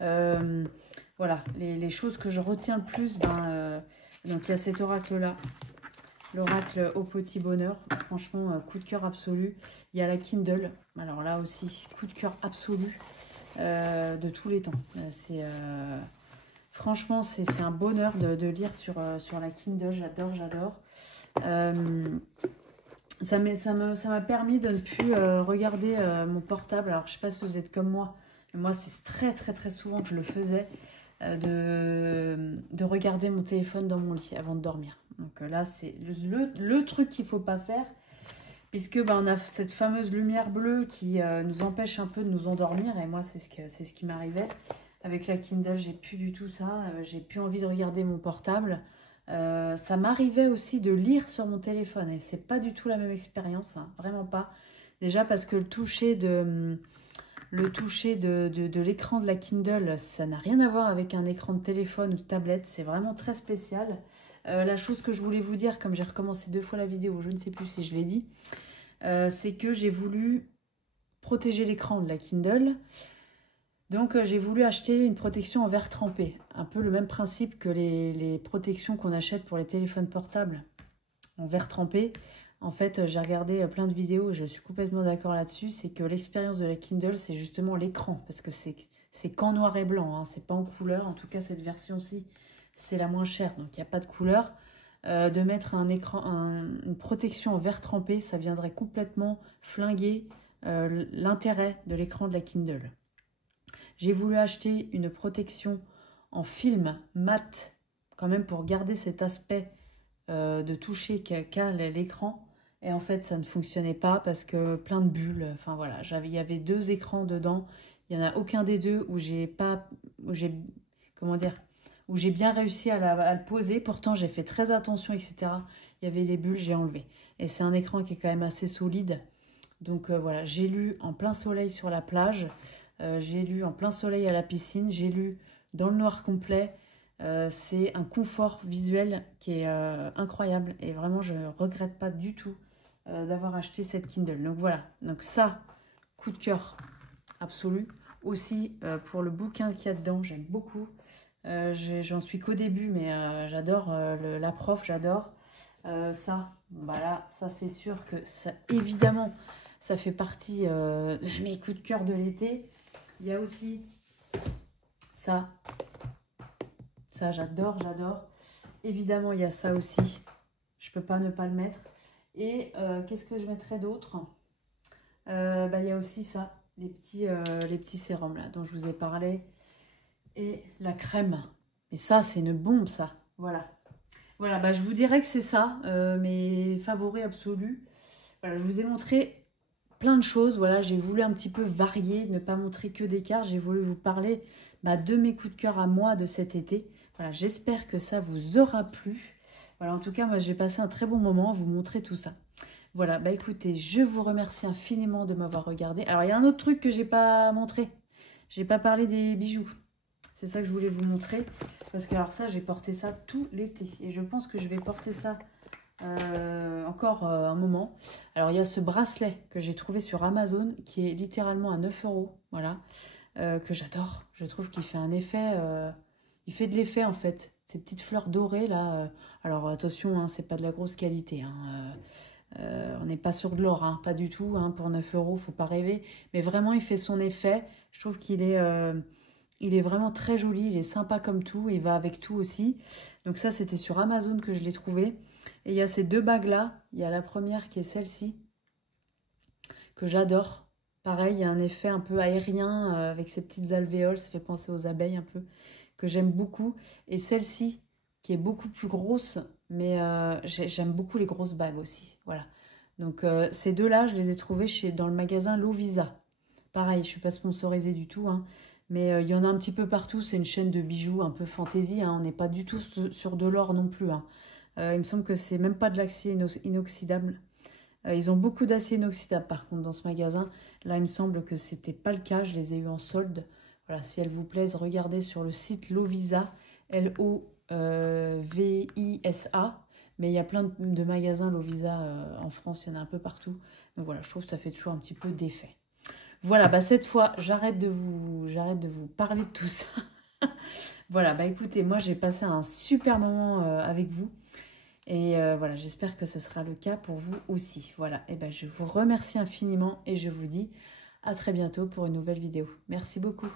Voilà, les choses que je retiens le plus, donc il y a cet oracle-là. L'oracle au petit bonheur, franchement, coup de cœur absolu. Il y a la Kindle, alors là aussi, coup de cœur absolu de tous les temps. Franchement, c'est un bonheur de lire sur la Kindle, j'adore. Ça m'a permis de ne plus regarder mon portable. Alors, je ne sais pas si vous êtes comme moi, mais moi, c'est très souvent que je le faisais, de regarder mon téléphone dans mon lit avant de dormir. Donc là, c'est le truc qu'il ne faut pas faire, puisque on a cette fameuse lumière bleue qui nous empêche un peu de nous endormir. Et moi, c'est ce qui m'arrivait. Avec la Kindle, j'ai plus du tout ça. J'ai plus envie de regarder mon portable. Ça m'arrivait aussi de lire sur mon téléphone. Et c'est pas du tout la même expérience, hein, vraiment pas. Déjà parce que le toucher de l'écran de la Kindle, ça n'a rien à voir avec un écran de téléphone ou de tablette. C'est vraiment très spécial. La chose que je voulais vous dire, comme j'ai recommencé 2 fois la vidéo, je ne sais plus si je l'ai dit, c'est que j'ai voulu protéger l'écran de la Kindle. Donc j'ai voulu acheter une protection en verre trempé. Un peu le même principe que les protections qu'on achète pour les téléphones portables en verre trempé. En fait, j'ai regardé plein de vidéos et je suis complètement d'accord là-dessus. C'est que l'expérience de la Kindle, c'est justement l'écran. Parce que c'est qu'en noir et blanc, hein, c'est pas en couleur. En tout cas, cette version-ci, c'est la moins chère, donc il n'y a pas de couleur. De mettre une protection en verre trempé, ça viendrait complètement flinguer l'intérêt de l'écran de la Kindle. J'ai voulu acheter une protection en film mat, quand même pour garder cet aspect de toucher qu'a l'écran. Et en fait, ça ne fonctionnait pas parce que plein de bulles. Enfin voilà, il y avait 2 écrans dedans. Il n'y en a aucun des deux où j'ai bien réussi à le poser. Pourtant, j'ai fait très attention, etc. Il y avait des bulles, j'ai enlevé. Et c'est un écran qui est quand même assez solide. Donc voilà, j'ai lu en plein soleil sur la plage. J'ai lu en plein soleil à la piscine. J'ai lu dans le noir complet. C'est un confort visuel qui est incroyable. Et vraiment, je ne regrette pas du tout d'avoir acheté cette Kindle. Donc voilà, donc ça, coup de cœur absolu. Aussi, pour le bouquin qu'il y a dedans, j'aime beaucoup. J'en suis qu'au début, mais j'adore la prof, j'adore. Ça, voilà, ça c'est sûr que ça, évidemment, ça fait partie de mes coups de cœur de l'été. Il y a aussi ça. Ça, j'adore. Évidemment, il y a ça aussi. Je peux pas ne pas le mettre. Et qu'est-ce que je mettrais d'autre? Il y a aussi ça, les petits sérums là dont je vous ai parlé. Et la crème. Et ça, c'est une bombe, ça. Voilà. Voilà, je vous dirais que c'est ça, mes favoris absolus. Voilà, je vous ai montré plein de choses. Voilà, j'ai voulu un petit peu varier, ne pas montrer que des cartes. J'ai voulu vous parler de mes coups de cœur à moi de cet été. Voilà, j'espère que ça vous aura plu. Voilà, en tout cas, moi, j'ai passé un très bon moment à vous montrer tout ça. Voilà, écoutez, je vous remercie infiniment de m'avoir regardé. Alors, il y a un autre truc que j'ai pas montré. J'ai pas parlé des bijoux. C'est ça que je voulais vous montrer. Parce que alors ça, j'ai porté ça tout l'été. Et je pense que je vais porter ça encore un moment. Alors, il y a ce bracelet que j'ai trouvé sur Amazon qui est littéralement à 9 €. Voilà. Que j'adore. Je trouve qu'il fait un effet... il fait de l'effet, en fait. Ces petites fleurs dorées, là. Alors, attention, hein, c'est pas de la grosse qualité. Hein, on n'est pas sur de l'or, hein, pas du tout. Hein, pour 9 €, faut pas rêver. Mais vraiment, il fait son effet. Je trouve qu'il est... il est vraiment très joli, il est sympa comme tout, il va avec tout aussi. Donc ça, c'était sur Amazon que je l'ai trouvé. Et il y a ces 2 bagues-là. Il y a la première qui est celle-ci, que j'adore. Pareil, il y a un effet un peu aérien avec ces petites alvéoles. Ça fait penser aux abeilles un peu, que j'aime beaucoup. Et celle-ci, qui est beaucoup plus grosse, mais j'aime beaucoup les grosses bagues aussi. Voilà. Donc ces deux-là, je les ai trouvées dans le magasin Lovisa. Pareil, je ne suis pas sponsorisée du tout, hein. Mais il y en a un petit peu partout. C'est une chaîne de bijoux un peu fantaisie. Hein. On n'est pas du tout sur de l'or non plus. Hein. Il me semble que c'est même pas de l'acier inoxydable. Ils ont beaucoup d'acier inoxydable par contre dans ce magasin. Là, il me semble que c'était pas le cas. Je les ai eu en solde. Voilà, si elles vous plaisent, regardez sur le site Lovisa, Lovisa. Mais il y a plein de magasins Lovisa en France, il y en a un peu partout. Donc voilà, je trouve que ça fait toujours un petit peu d'effet. Voilà, bah cette fois, j'arrête de vous parler de tout ça. Voilà, bah écoutez, moi j'ai passé un super moment avec vous. Et voilà, j'espère que ce sera le cas pour vous aussi. Voilà, et ben je vous remercie infiniment et je vous dis à très bientôt pour une nouvelle vidéo. Merci beaucoup.